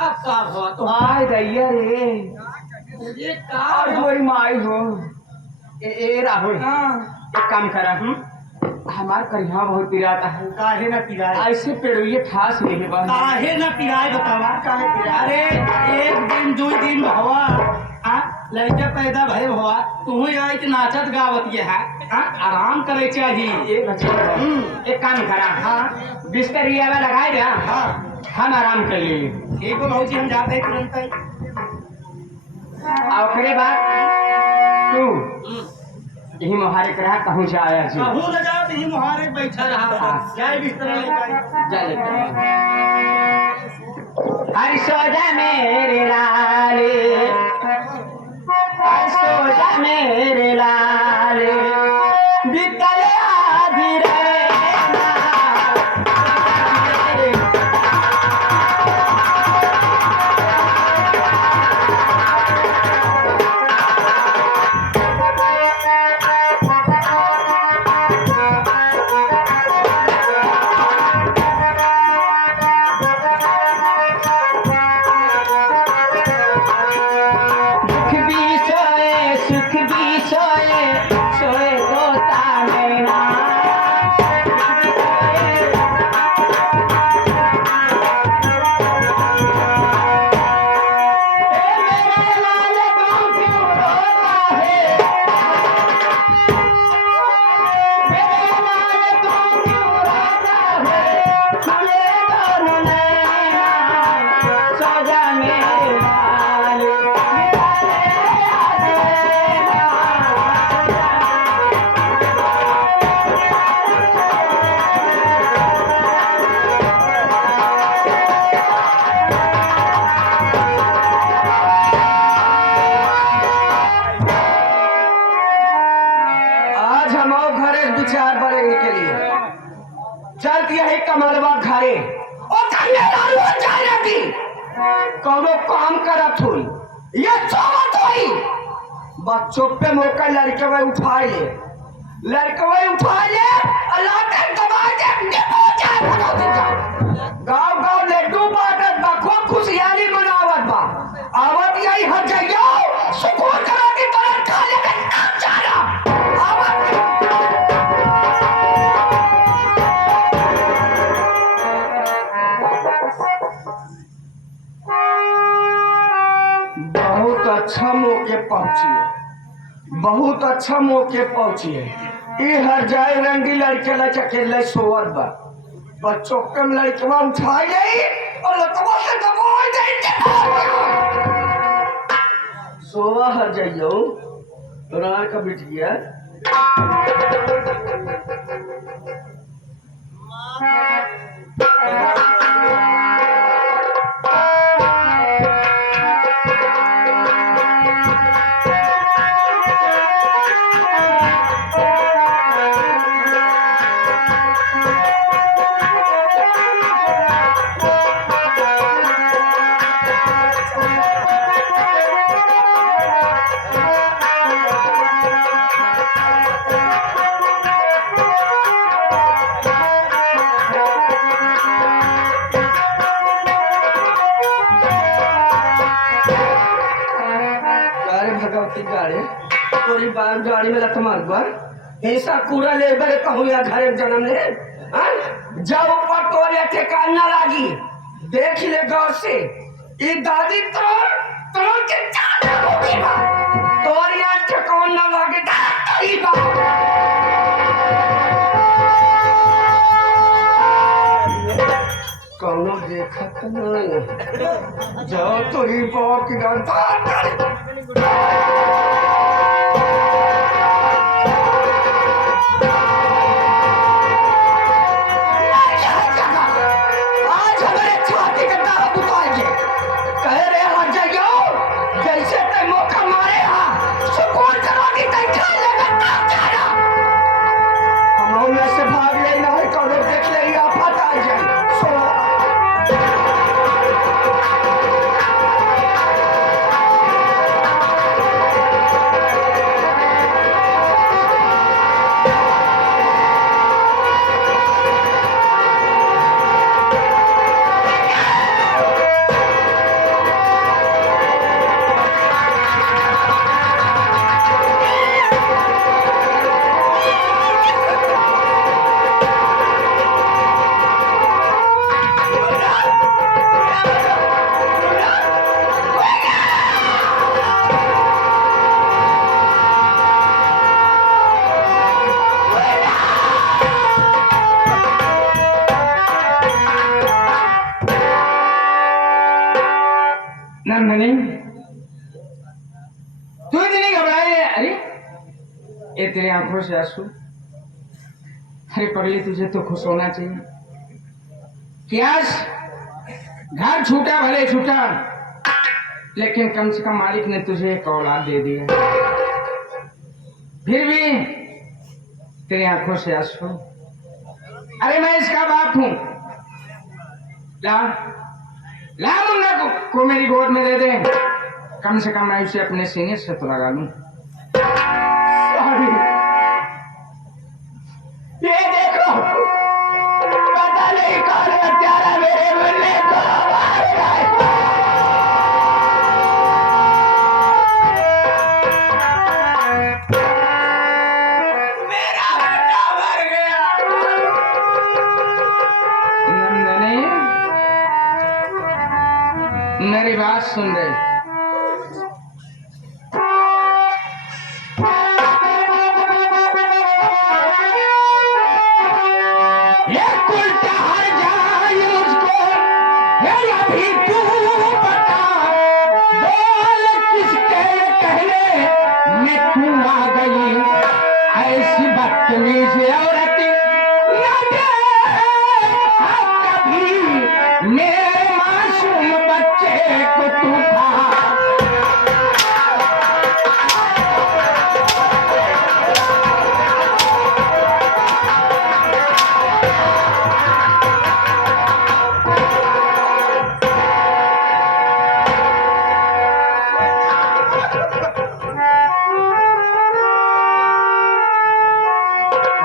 अब का हुआ तो आय दैया रे ये का और मोरी माई हो ए राहुल एक काम करा हमार करिया बहुत पिराता है काहे ना पिराए ऐसे पेड़ोये फास लेने बा काहे ना पिराए बतावा काहे पिराए? अरे एक दिन 2 दिन हवा लड़का पैदा भय हुआ तू ही आई कि नाचत गावत ये है हाँ? आराम करे चाहिए एक एक काम करा हाँ बिस्तरिया में लगाए ना हाँ हम आराम कर लिए ठीक है भाजी हम जाते हैं तुरंत ही। और ओकरे बाद तू यही मुहारे करा कहूँ से आया जी कहूँ न जाओ यही मुहारे बैठा रहा जाए बिस्तर लेकर जा लेते हर सोजा मेरे लाले हर सोजा मेरे लाले बिकले आधी रहना दुख भी सोए सुख भी सोए सोए तोता नैना मेरे लाल क्यों रोता है मेरे लाल क्यों रोता है खुले दोनों नैना सो जा मेरे लाल आज हम और घरे विचार बनेने के लिए चल दिया है कमलवा घरे ओ कन्या लालू जाने की कौनो काम करत हुई ये चोमत हुई बच्चों पे मौका लड़के में उठा ले अल्लाह के दबा दे निपो जाए भगवती का गांव गांव लड्डू बांटत बा खूब खुशहाली मनावत बा आवत यही हट जाइयो सुकून करा की तरह खाले में नाम जाना आवत बहुत अच्छा मौके पहुंची बहुत अच्छा मौके पहुंची ये हर जाए रंगी लड़के लचकेले सोवर बा बच्चों के लड़कवा उठाई गई और लतवा से दबाई गई सोवा हर जाइयो तोरा का बिट गया भगवती गाड़ी तोरी बार गाड़ी में लत मार बार ऐसा कूड़ा ले बड़े कहूँ या घरे जन्म ले जब ऊपर तोरे ठिकाना लागी देख ले गौर से ये दादी तोर के जाने होगी बा तोर या ठिकाना लागे दादी बा कौनो देखत नहीं जाओ तो ही बाप की गंदा आज हमारे छाती का दावा बुताएंगे कह रहे हट जाइयो जैसे ते मौका मारे सुकून करोगी ते खा लेगा तब जाना हम में से भाग लेना है कौनो देख ले आफत आ जाए ये तेरी आंखों से आंसू। अरे पगली, तुझे तो खुश होना चाहिए कि आज घर छूटा भले छूटा, लेकिन कम से कम मालिक ने तुझे एक औलाद दे दी है। फिर भी तेरी आंखों से आंसू। अरे मैं इसका बाप हूं। ला ला मुन्ना को मेरी गोद में दे दे, कम से कम मैं उसे अपने सीने से तो लगा लूं। ये देखो, पता नहीं कौन हत्यारा मेरे मुन्ने को मार गया। मेरा बेटा मर गया। नंदनी, मेरी बात सुन रहे। ये उल्टा हर जाए मुझको, ये अभी तू बता, बोल किसके कहने में तू आ गई। ऐसी बदतमीज औरत न देखा कभी, मेरे मासूम बच्चे को तू खा।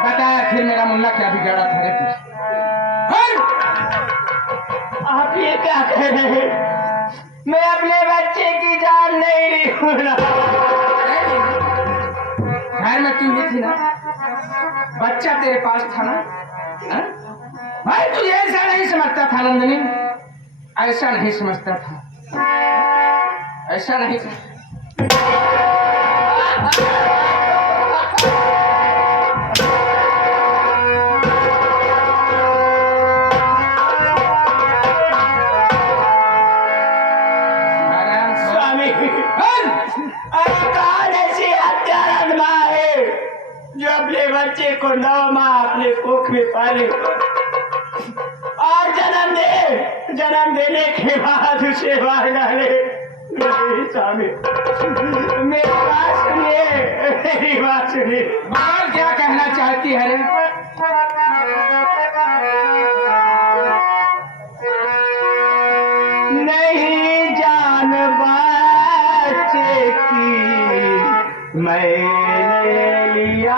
बता आखिर मेरा मुन्ना क्या बिगाड़ा था रे तुझे? आप ये क्या कह रहे हैं? मैं अपने बच्चे की जान नहीं ली हूं ना। घर में तू ही थी ना, बच्चा तेरे पास था ना। हाँ? भाई तुझे ऐसा नहीं समझता था नंदिनी, ऐसा नहीं समझता था, ऐसा नहीं स्वामी, अरे कौन ऐसी हत्यारा माँ है जो अपने बच्चे को 9 माह अपने कोख में पाले और जन्म देने के बाद उसे मार डाले। मेरी स्वामी, मेरी बात सुनिए, मेरी बात सुनिए। और क्या कहना चाहती है रे? नहीं जान बच्चे की मैंने लिया।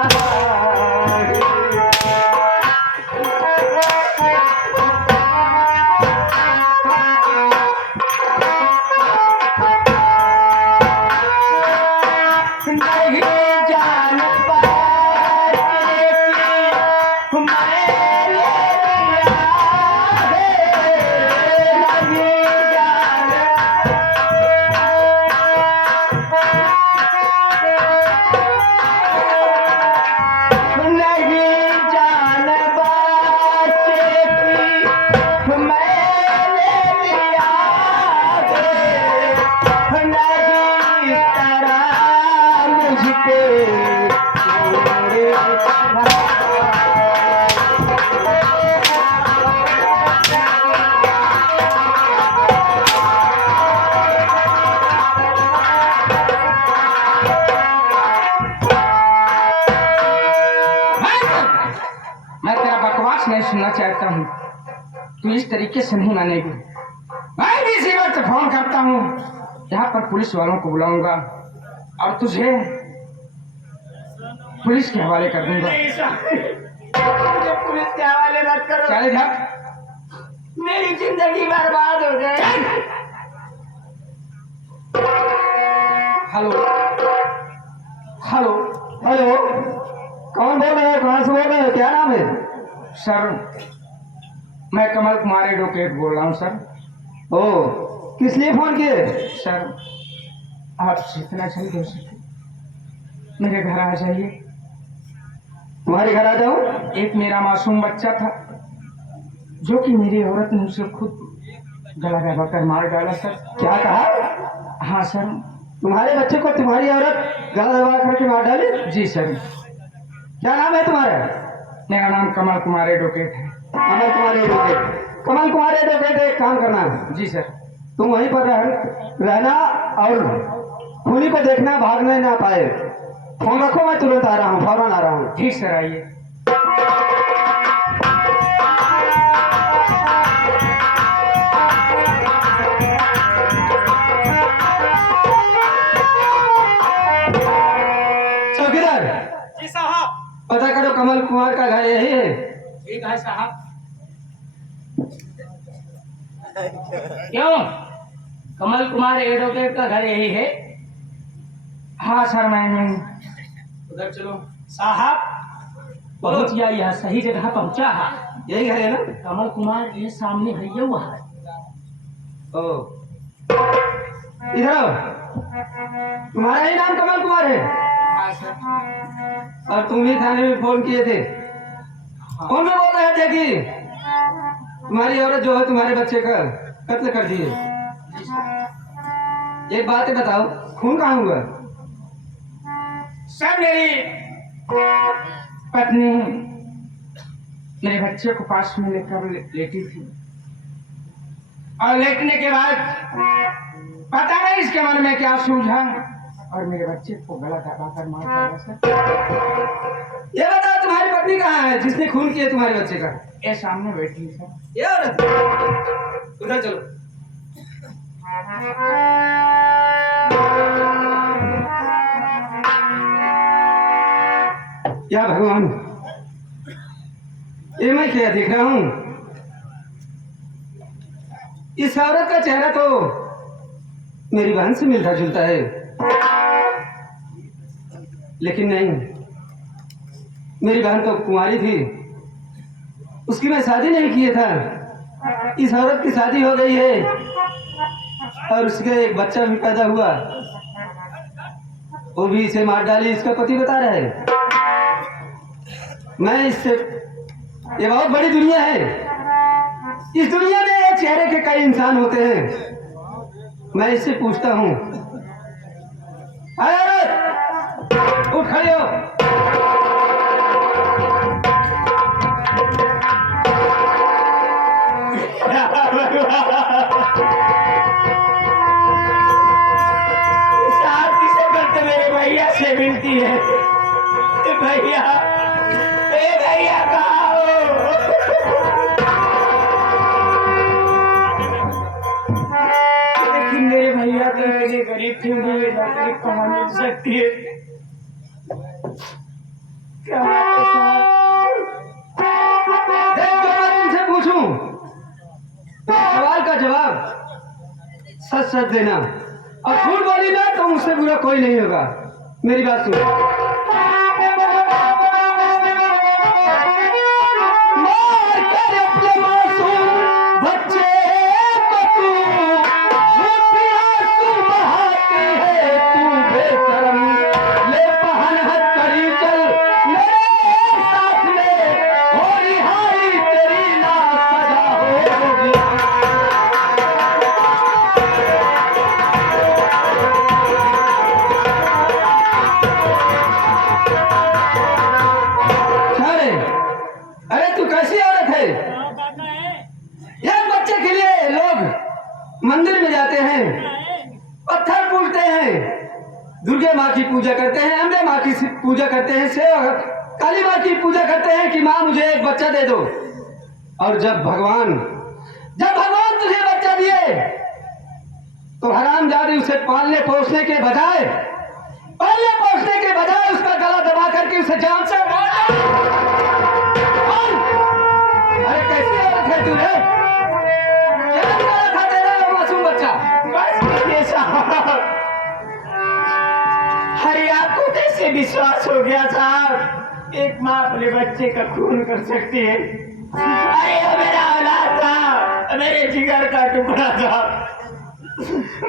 नहीं जान बच्चे की मैंने लिया है। नहीं जान नहीं जान बच्चे की मैंने लिया है। नहीं तरह मुझ पे तेरे मैं तेरा बकवास नहीं सुनना चाहता हूँ, तू इस तरीके से नहीं मानेगी। मैं भी इसी वक्त फोन करता हूँ, यहाँ पर पुलिस वालों को बुलाऊंगा और तुझे पुलिस के हवाले कर दूंगा। नहीं स्वामी, मुझे पुलिस के हवाले मत करो। चले जा। मेरी जिंदगी बर्बाद हो जाए। हेलो हेलो हेलो, कौन बोल रहे हैं? कहाँ से बोल रहे हैं? क्या नाम है? सर, मैं कमल कुमार एडवोकेट बोल रहा हूँ सर। ओ, किस लिए फोन किए? सर, आप जितना जल्दी हो सके मेरे घर आ जाइए। तुम्हारे घर आ जाऊं? एक मेरा मासूम बच्चा था जो कि मेरी औरत ने उसे खुद गला दबा कर मार डाला सर। क्या कहा? हाँ सर। तुम्हारे बच्चे को तुम्हारी औरत गला दबा करके मार डाली? जी सर। क्या नाम है तुम्हारा? मेरा नाम कमल कुमार एडवोकेट है। कमल कुमार एडवोकेट। कमल कुमार एडवोकेट, एक काम करना, जी सर। तुम वहीं पर रहना और खूनी को देखना, भागने ना पाए। फोन रखो, मैं तुरंत आ रहा हूँ, फौरन आ रहा हूँ। ठीक सर, आइए। चौकीदार जी साहब। पता करो कमल कुमार का घर यही है। ठीक है साहब। क्यों, कमल कुमार एडवोकेट का घर यही है? हाँ सर, मैं उधर चलो साहब पहुंच गया, यह सही जगह पहुंचा है। यही घर है ना? कमल कुमार ये सामने है, ये हुआ है। ओ, इधर आओ। तुम्हारा ही नाम कमल कुमार है? हाँ सर। और तुम ही थाने में फोन किए थे? फोन में बोल रहे थे कि तुम्हारी औरत जो है तुम्हारे बच्चे का कत्ल कर दिए। एक बात बताओ, खून कहाँ हुआ? सर, मेरी पत्नी मेरे बच्चे को पास में लेकर लेटी थी, और लेटने के बाद पता नहीं इसके मन में क्या सूझा और मेरे बच्चे को गला दबा कर मार दिया सर। ये बताओ, तुम्हारी पत्नी कहाँ है जिसने खून किया तुम्हारे बच्चे का? ये सामने बैठी है सर। ये औरत, उधर चलो। क्या भगवान, ये मैं क्या देख रहा हूँ? इस औरत का चेहरा तो मेरी बहन से मिलता जुलता है, लेकिन नहीं, मेरी बहन तो कुंवारी थी, उसकी मैं शादी नहीं किया था। इस औरत की शादी हो गई है और उसके एक बच्चा भी पैदा हुआ, वो भी इसे मार डाली, इसका पति बता रहा है। मैं इससे, ये बहुत बड़ी दुनिया है, इस दुनिया में एक चेहरे के कई इंसान होते हैं। मैं इससे पूछता हूँ, अरे औरत, उठ खड़ी हो। शादी से करते मेरे भैया से मिलती है। भैया, ए भैया कहाँ हो? लेकिन मेरे भैया तो इतने गरीब थे, मुझे नौकरी कहाँ मिल सकती है? क्या बात है साहब? एक बार इनसे पूछूं, सवाल का जवाब सच सच देना, और झूठ बोली ना तो मुझसे बुरा कोई नहीं होगा। मेरी बात सुन। मार कर अपने मासूम बच्चे को तू झूठी आंसू बहाती है, तू बेशरम, ले पहन हथकड़ी, चल मेरे साथ में, हो रिहाई तेरी ना सजा होगी। अरे अरे तू कैसी औरत है? एक बच्चे के लिए लोग मंदिर में जाते हैं, पत्थर पूजते हैं, दुर्गे माँ की पूजा करते हैं, अम्बे माँ की पूजा करते हैं, शिव काली माँ की पूजा करते हैं कि माँ मुझे एक बच्चा दे दो। और जब भगवान तुझे बच्चा दिए तो हरामजादी उसे पालने पोसने के बजाय उसका गला दबा करके उसे जान से मार डाला। अरे कैसी औरत है तू रे? क्या निकाला था तेरा वो मासूम बच्चा? बस कीजिए साहब। अरे आपको कैसे विश्वास हो गया साहब, एक माँ अपने बच्चे का खून कर सकती है? अरे वो मेरा औलाद था, मेरे जिगर का टुकड़ा था।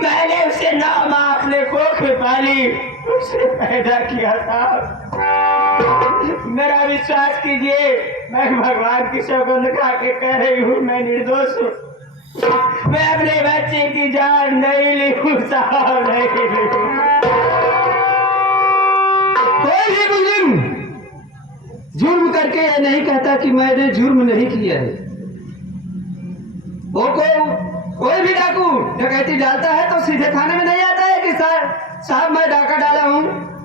मैंने उसे 9 माह अपने कोख में पाली, उसे पैदा किया था। मेरा विश्वास कीजिए, मैं भगवान की सौगंध खा के कह रही हूँ, मैं निर्दोष हूँ। मैं अपने बच्चे की जान नहीं ली हूँ साहब, नहीं ली हूँ। कोई भी मुजरिम जुर्म करके ये नहीं कहता कि मैंने जुर्म नहीं किया है। वो कोई भी डाकू डकैती डालता है तो सीधे थाने में नहीं आता है कि साहब मैं डाका डाला हूँ,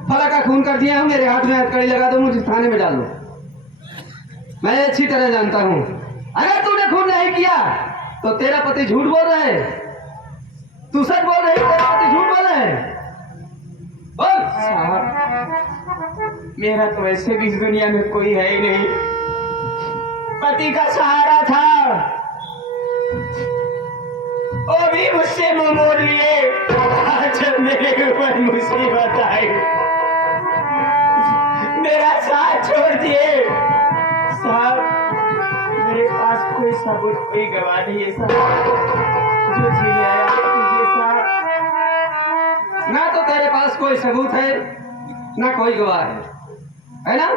फला का खून कर दिया हूँ, मेरे हाथ में हथकड़ी लगा दो, मुझे थाने में डाल दो। मैं अच्छी तरह जानता हूँ अगर तूने खून नहीं किया तो तेरा पति झूठ बोल रहा है, तू सच बोल रही, तेरा पति झूठ बोल रहा है। बोल। साहब मेरा तो वैसे भी इस दुनिया में कोई है ही नहीं, पति का सहारा था, वो भी मुझसे मुंह मोड़ लिए। आज मेरे ऊपर मुसीबत आई, मेरा साथ छोड़ दिए। साहब मेरे पास कोई सबूत, कोई गवाह नहीं है साहब, जो चीज आया कीजिए साहब। ना तो तेरे पास कोई सबूत है ना कोई गवाह है ना?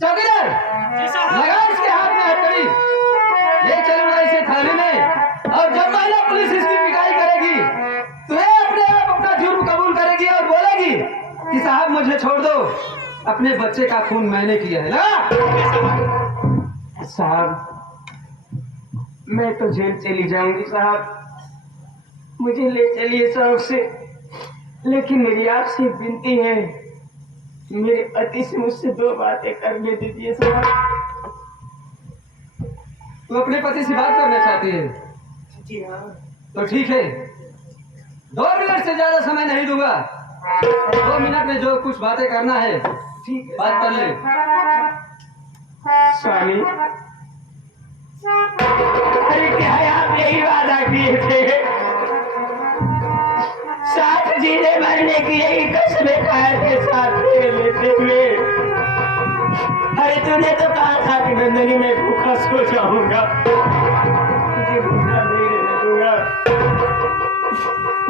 चौकीदार लगा इसके हाथ में हथकड़ी, ले चलूंगा इसे थाने में, और जब महिला पुलिस इसकी पिटाई करेगी तो ये अपने आप अपना जुर्म कबूल करेगी और बोलेगी कि साहब मुझे छोड़ दो, अपने बच्चे का खून मैंने किया है ना। साहब मैं तो जेल चली जाऊंगी साहब, मुझे ले चलिए शौक से, लेकिन मेरी आपसे विनती है मेरे पति से मुझसे 2 बातें करने दीजिए साहब। तू अपने पति से बात करना चाहती है? जी हाँ। तो ठीक है, 2 मिनट से ज्यादा समय नहीं दूंगा, 2 मिनट में जो कुछ बातें करना है ठीक है, बात कर ले। स्वामी अरे क्या आप यही वादा किए थे, साथ जीने मरने की यही कसमें खाए थे साथ में लेते हुए। अरे तूने तो कहा था कि नंदनी मैं भूखा सो जाऊंगा, तुझे भूखा नहीं रहने दूंगा,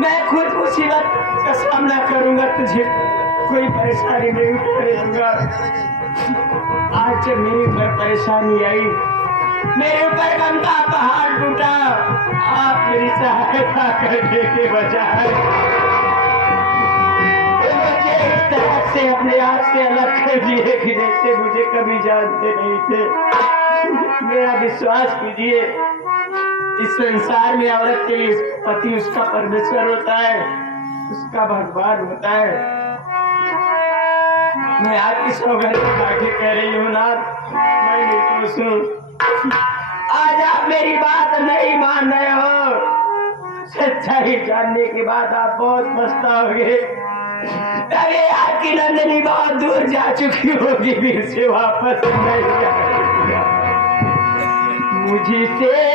मैं खुद मुसीबत का सामना करूंगा, तुझे कोई परेशानी नहीं उठाने दूंगा। आज जब मेरे ऊपर परेशानी आई, मेरे ऊपर गम का पहाड़ टूटा, आप मेरी सहायता करने के बजाय मुझे इस तरह से अपने आप से अलग कर दिए कि जैसे मुझे कभी जानते नहीं थे। मेरा विश्वास कीजिए, इस संसार में औरत के लिए पति उसका परमेश्वर होता है, उसका भगवान होता है। मैं आपकी सौगंध के कह रही हूँ नाथ, मैं निर्दोष हूँ। आज आप मेरी बात नहीं मान रहे हो, सच्चाई जानने के बाद आप बहुत पछताओगे। अरे आपकी नंदनी बहुत दूर जा चुकी होगी, फिर से वापस नहीं आएगी मुझसे।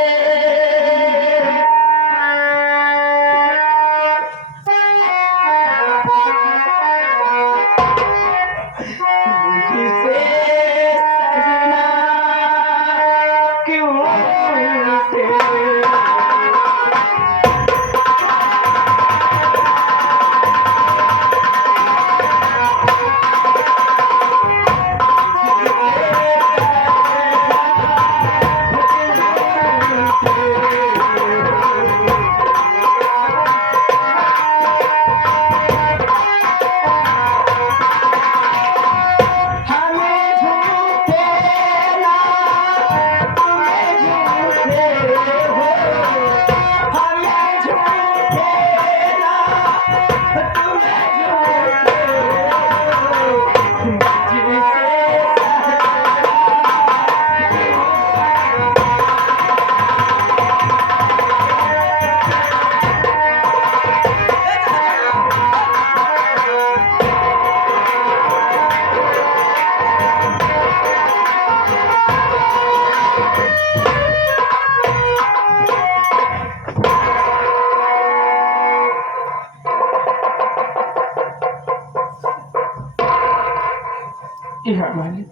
हमारे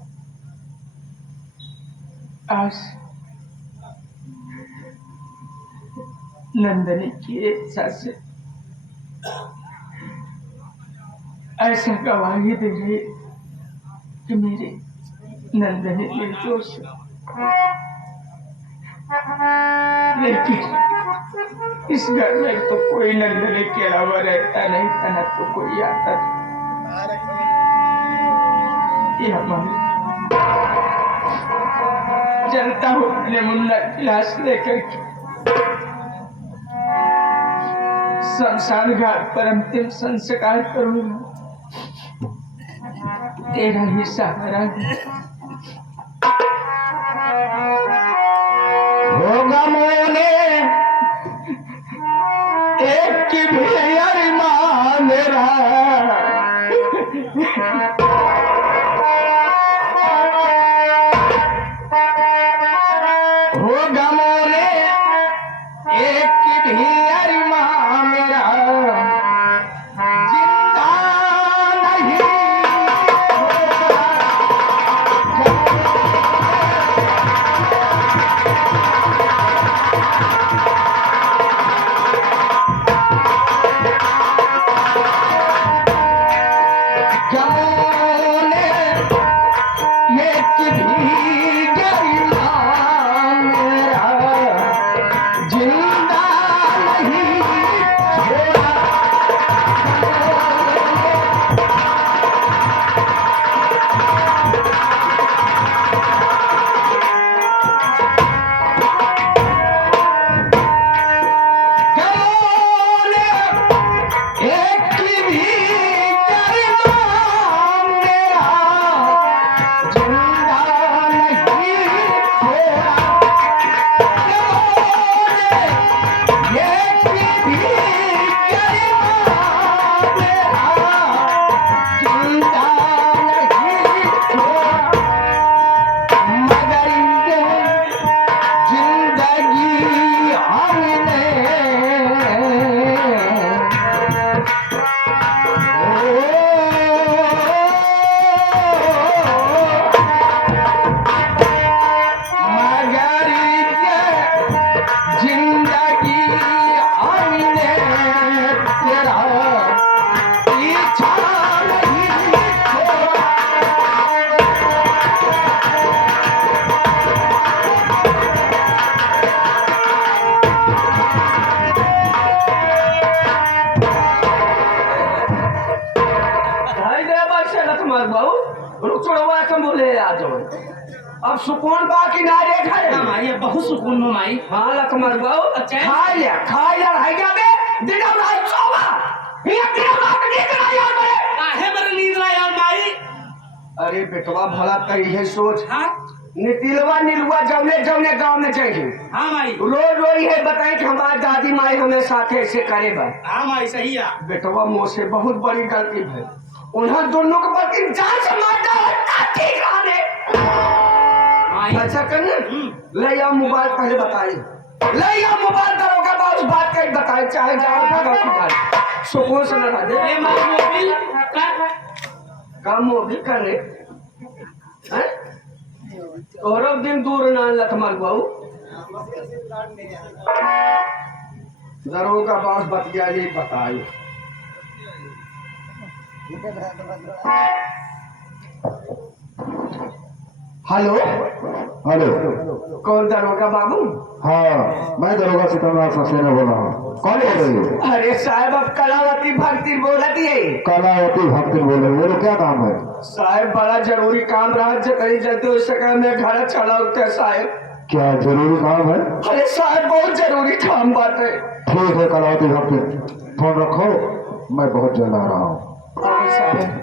आज नंदनी की इच्छा से ऐसा गवाही दे रही कि मेरी नंदनी निर्दोष है। लेकिन इस घर में तो कोई नंदनी के अलावा रहता नहीं था, न तो कोई आता था। ये हमारे जनता हूँ अपने मुन्ना की लाश लेकर के शमशान घाट पर अंतिम संस्कार करूंगा। तेरा ही सहारा होगा मोने एक की भी अरमान मेरा होगा मोने एक की भी अरमान मेरा जिंदा नहीं जमोने एक भी अरमान मेरा जिंदा नहीं छोड़ा जमोने एक भी अरमान मेरा जिंदा नहीं छोड़ा जमोने एक भी अरमान मेरा जिंदा नहीं छोड़ा मगर ये जिंदगी हमने मगर ये जिंदगी हमने तेरा पीछा नहीं छोड़ा भाई दे बात से लत मार बाबू रुक छोड़ो वाला कम बोले आ जाओ अब सुकून बा किनारे खड़े हाँ ये बहुत सुकून में माई। हाँ लत मार बाबू अच्छा। खा लिया भाई क्या बे दिनम रात सोवा ये दिनम रात नींद ना यार बे काहे मेरे नींद ना यार माई। अरे बेटवा भला कही है सोच हाँ नितिलवा निलुआ जमने जमने गांव में चाहिए हाँ माई। रोज रोज ये बताए कि हमारी दादी माई हमें साथे ऐसे करे बा हाँ माई सही है। बेटवा मुझसे बहुत बड़ी गलती है उन्हें दोनों को बल्कि जान से मार डाला ठीक रहने माई अच्छा करना ले आओ मोबाइल पहले बताइए ले आओ मोबाइल दरोगा बा उस बात का ही बताए चाहे जाओ भगा की बात सुकून से लगा दे ये माई मोबिल कर काम मोबिल करने हैं और अब दिन दूर ना लखमल बाबू दरोगा बास बतिया ये बताइए हेलो हेलो कौन दरोगा बाबू हाँ मैं दरोगा सिकंदर सक्सेना बोल रहा हूँ कौन बोल रही हो अरे साहब अब कलावती भक्ति बोलती है कलावती भक्ति बोल रहे हो बोलो क्या काम है साहब बड़ा जरूरी काम रहा जतनी जल्दी हो सके मैं घर चला उठते साहब क्या जरूरी काम है अरे साहब बहुत जरूरी काम बात है ठीक है कलावती भक्ति फोन रखो मैं बहुत जल्द आ रहा हूँ अरे साहब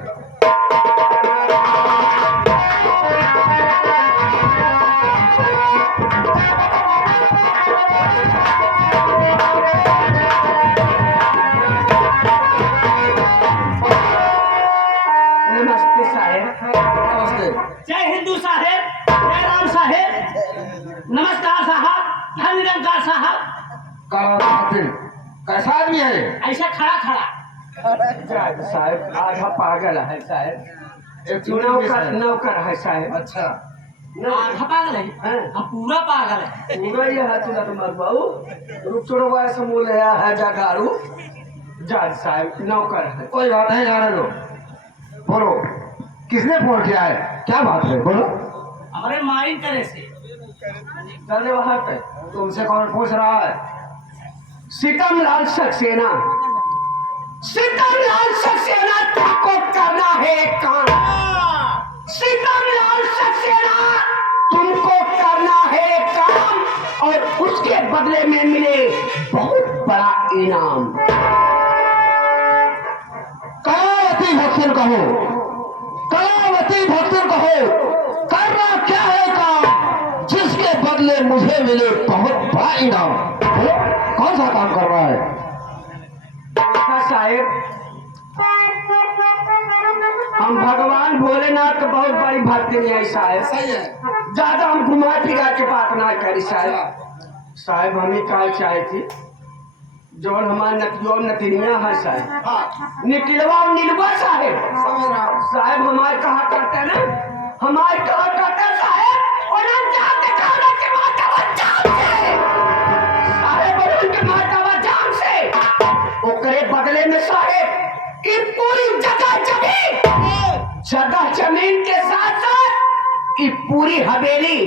नमस्ते साहब नमस्ते जय हिंदू साहेब जय राम साहेब नमस्कार साहब धन निरंकार साहब। कलावती भक्ति कैसा आदमी है ऐसा खड़ा खड़ा साहब आधा पागल है साहब एक नौकर है साहब अच्छा आधा पागल है हाँ। हम पूरा पागल है। पूरा ये हाथ ना तुम्हारे बाबू रुक छोड़ो ऐसा बोले है जगारू जज साहब नौकर है कोई बात नहीं जाने दो बोलो किसने फोन किया है क्या बात है बोलो हमारे माइन करे से चले वहां पे तुमसे कौन पूछ रहा है सीतमलाल सक्सेना सीतमलाल सक्सेना तुमको करना है एक काम सीतमलाल सक्सेना तुमको करना बदले में मिले बहुत बड़ा इनाम। कलावती भक्तन कहो, कलावती भक्तन कहो, करना क्या है काम जिसके बदले मुझे मिले बहुत बड़ा इनाम? बोलो, कौन सा काम कर रहा है? साहेब, हम भगवान भोलेनाथ के बहुत बड़ी भक्ति नहीं है साहेब। सही है। ज्यादा हम घुमा फिरा के बात ना करी साहेब। साहेब हमें कहा चाहे थी जो हमारे नतियो नतिनिया है साहेब, हाँ, निकलवा और नीलवा साहेब। समझ रहा हूँ। साहेब हमारे कहा करते हैं ना, हमारे कहा करते हैं साहेब, और हम जाते खाना के माता जान से साहेब, और उनके माता जान से ओकरे बदले में साहेब ये पूरी जगह जमीन के साथ साथ ये पूरी हवेली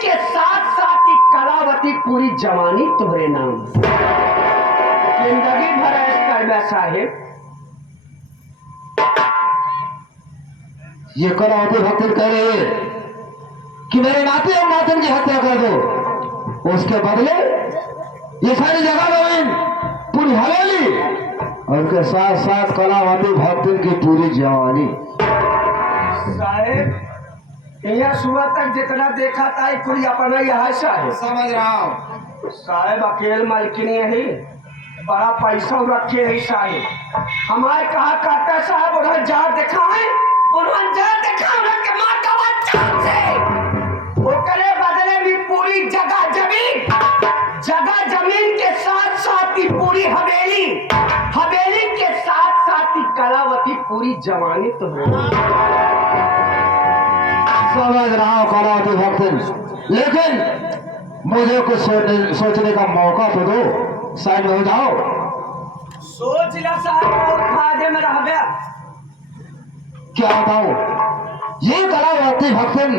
के साथ साथ ये कलावती पूरी जवानी तुम्हारे नाम, जिंदगी भर ऐश करना साहेब। ये कलावती भक्तन कह रही है कि मेरे नाते और नातन की हत्या कर दो, उसके बदले ये सारी जगह जमीन, पूरी हवेली और उनके साथ साथ कलावती भक्तन की पूरी जवानी। साहेब यहाँ सुबह तक जितना देखा था पूरी अपना यह साहेब। समझ रहा हूँ। साहेब अकेले मालकिन है, बड़ा पैसा रखे है साहेब। हमारे कहा करता साहब उन्हें जा दिखाए, उन्हें जा दिखाए उनके माँ का बच्चा से वो करे बदले भी पूरी जगह जमीन के साथ साथ ही पूरी हवेली के साथ साथ ही कलावती पूरी जवानी तो है। समझ रहा हूँ कलावती भक्तन, लेकिन मुझे कुछ सोचने का मौका तो दो। साइड में हो जाओ। सोच ला साहब, और फायदे में रह गया। क्या बताऊं, ये कलावती भक्तन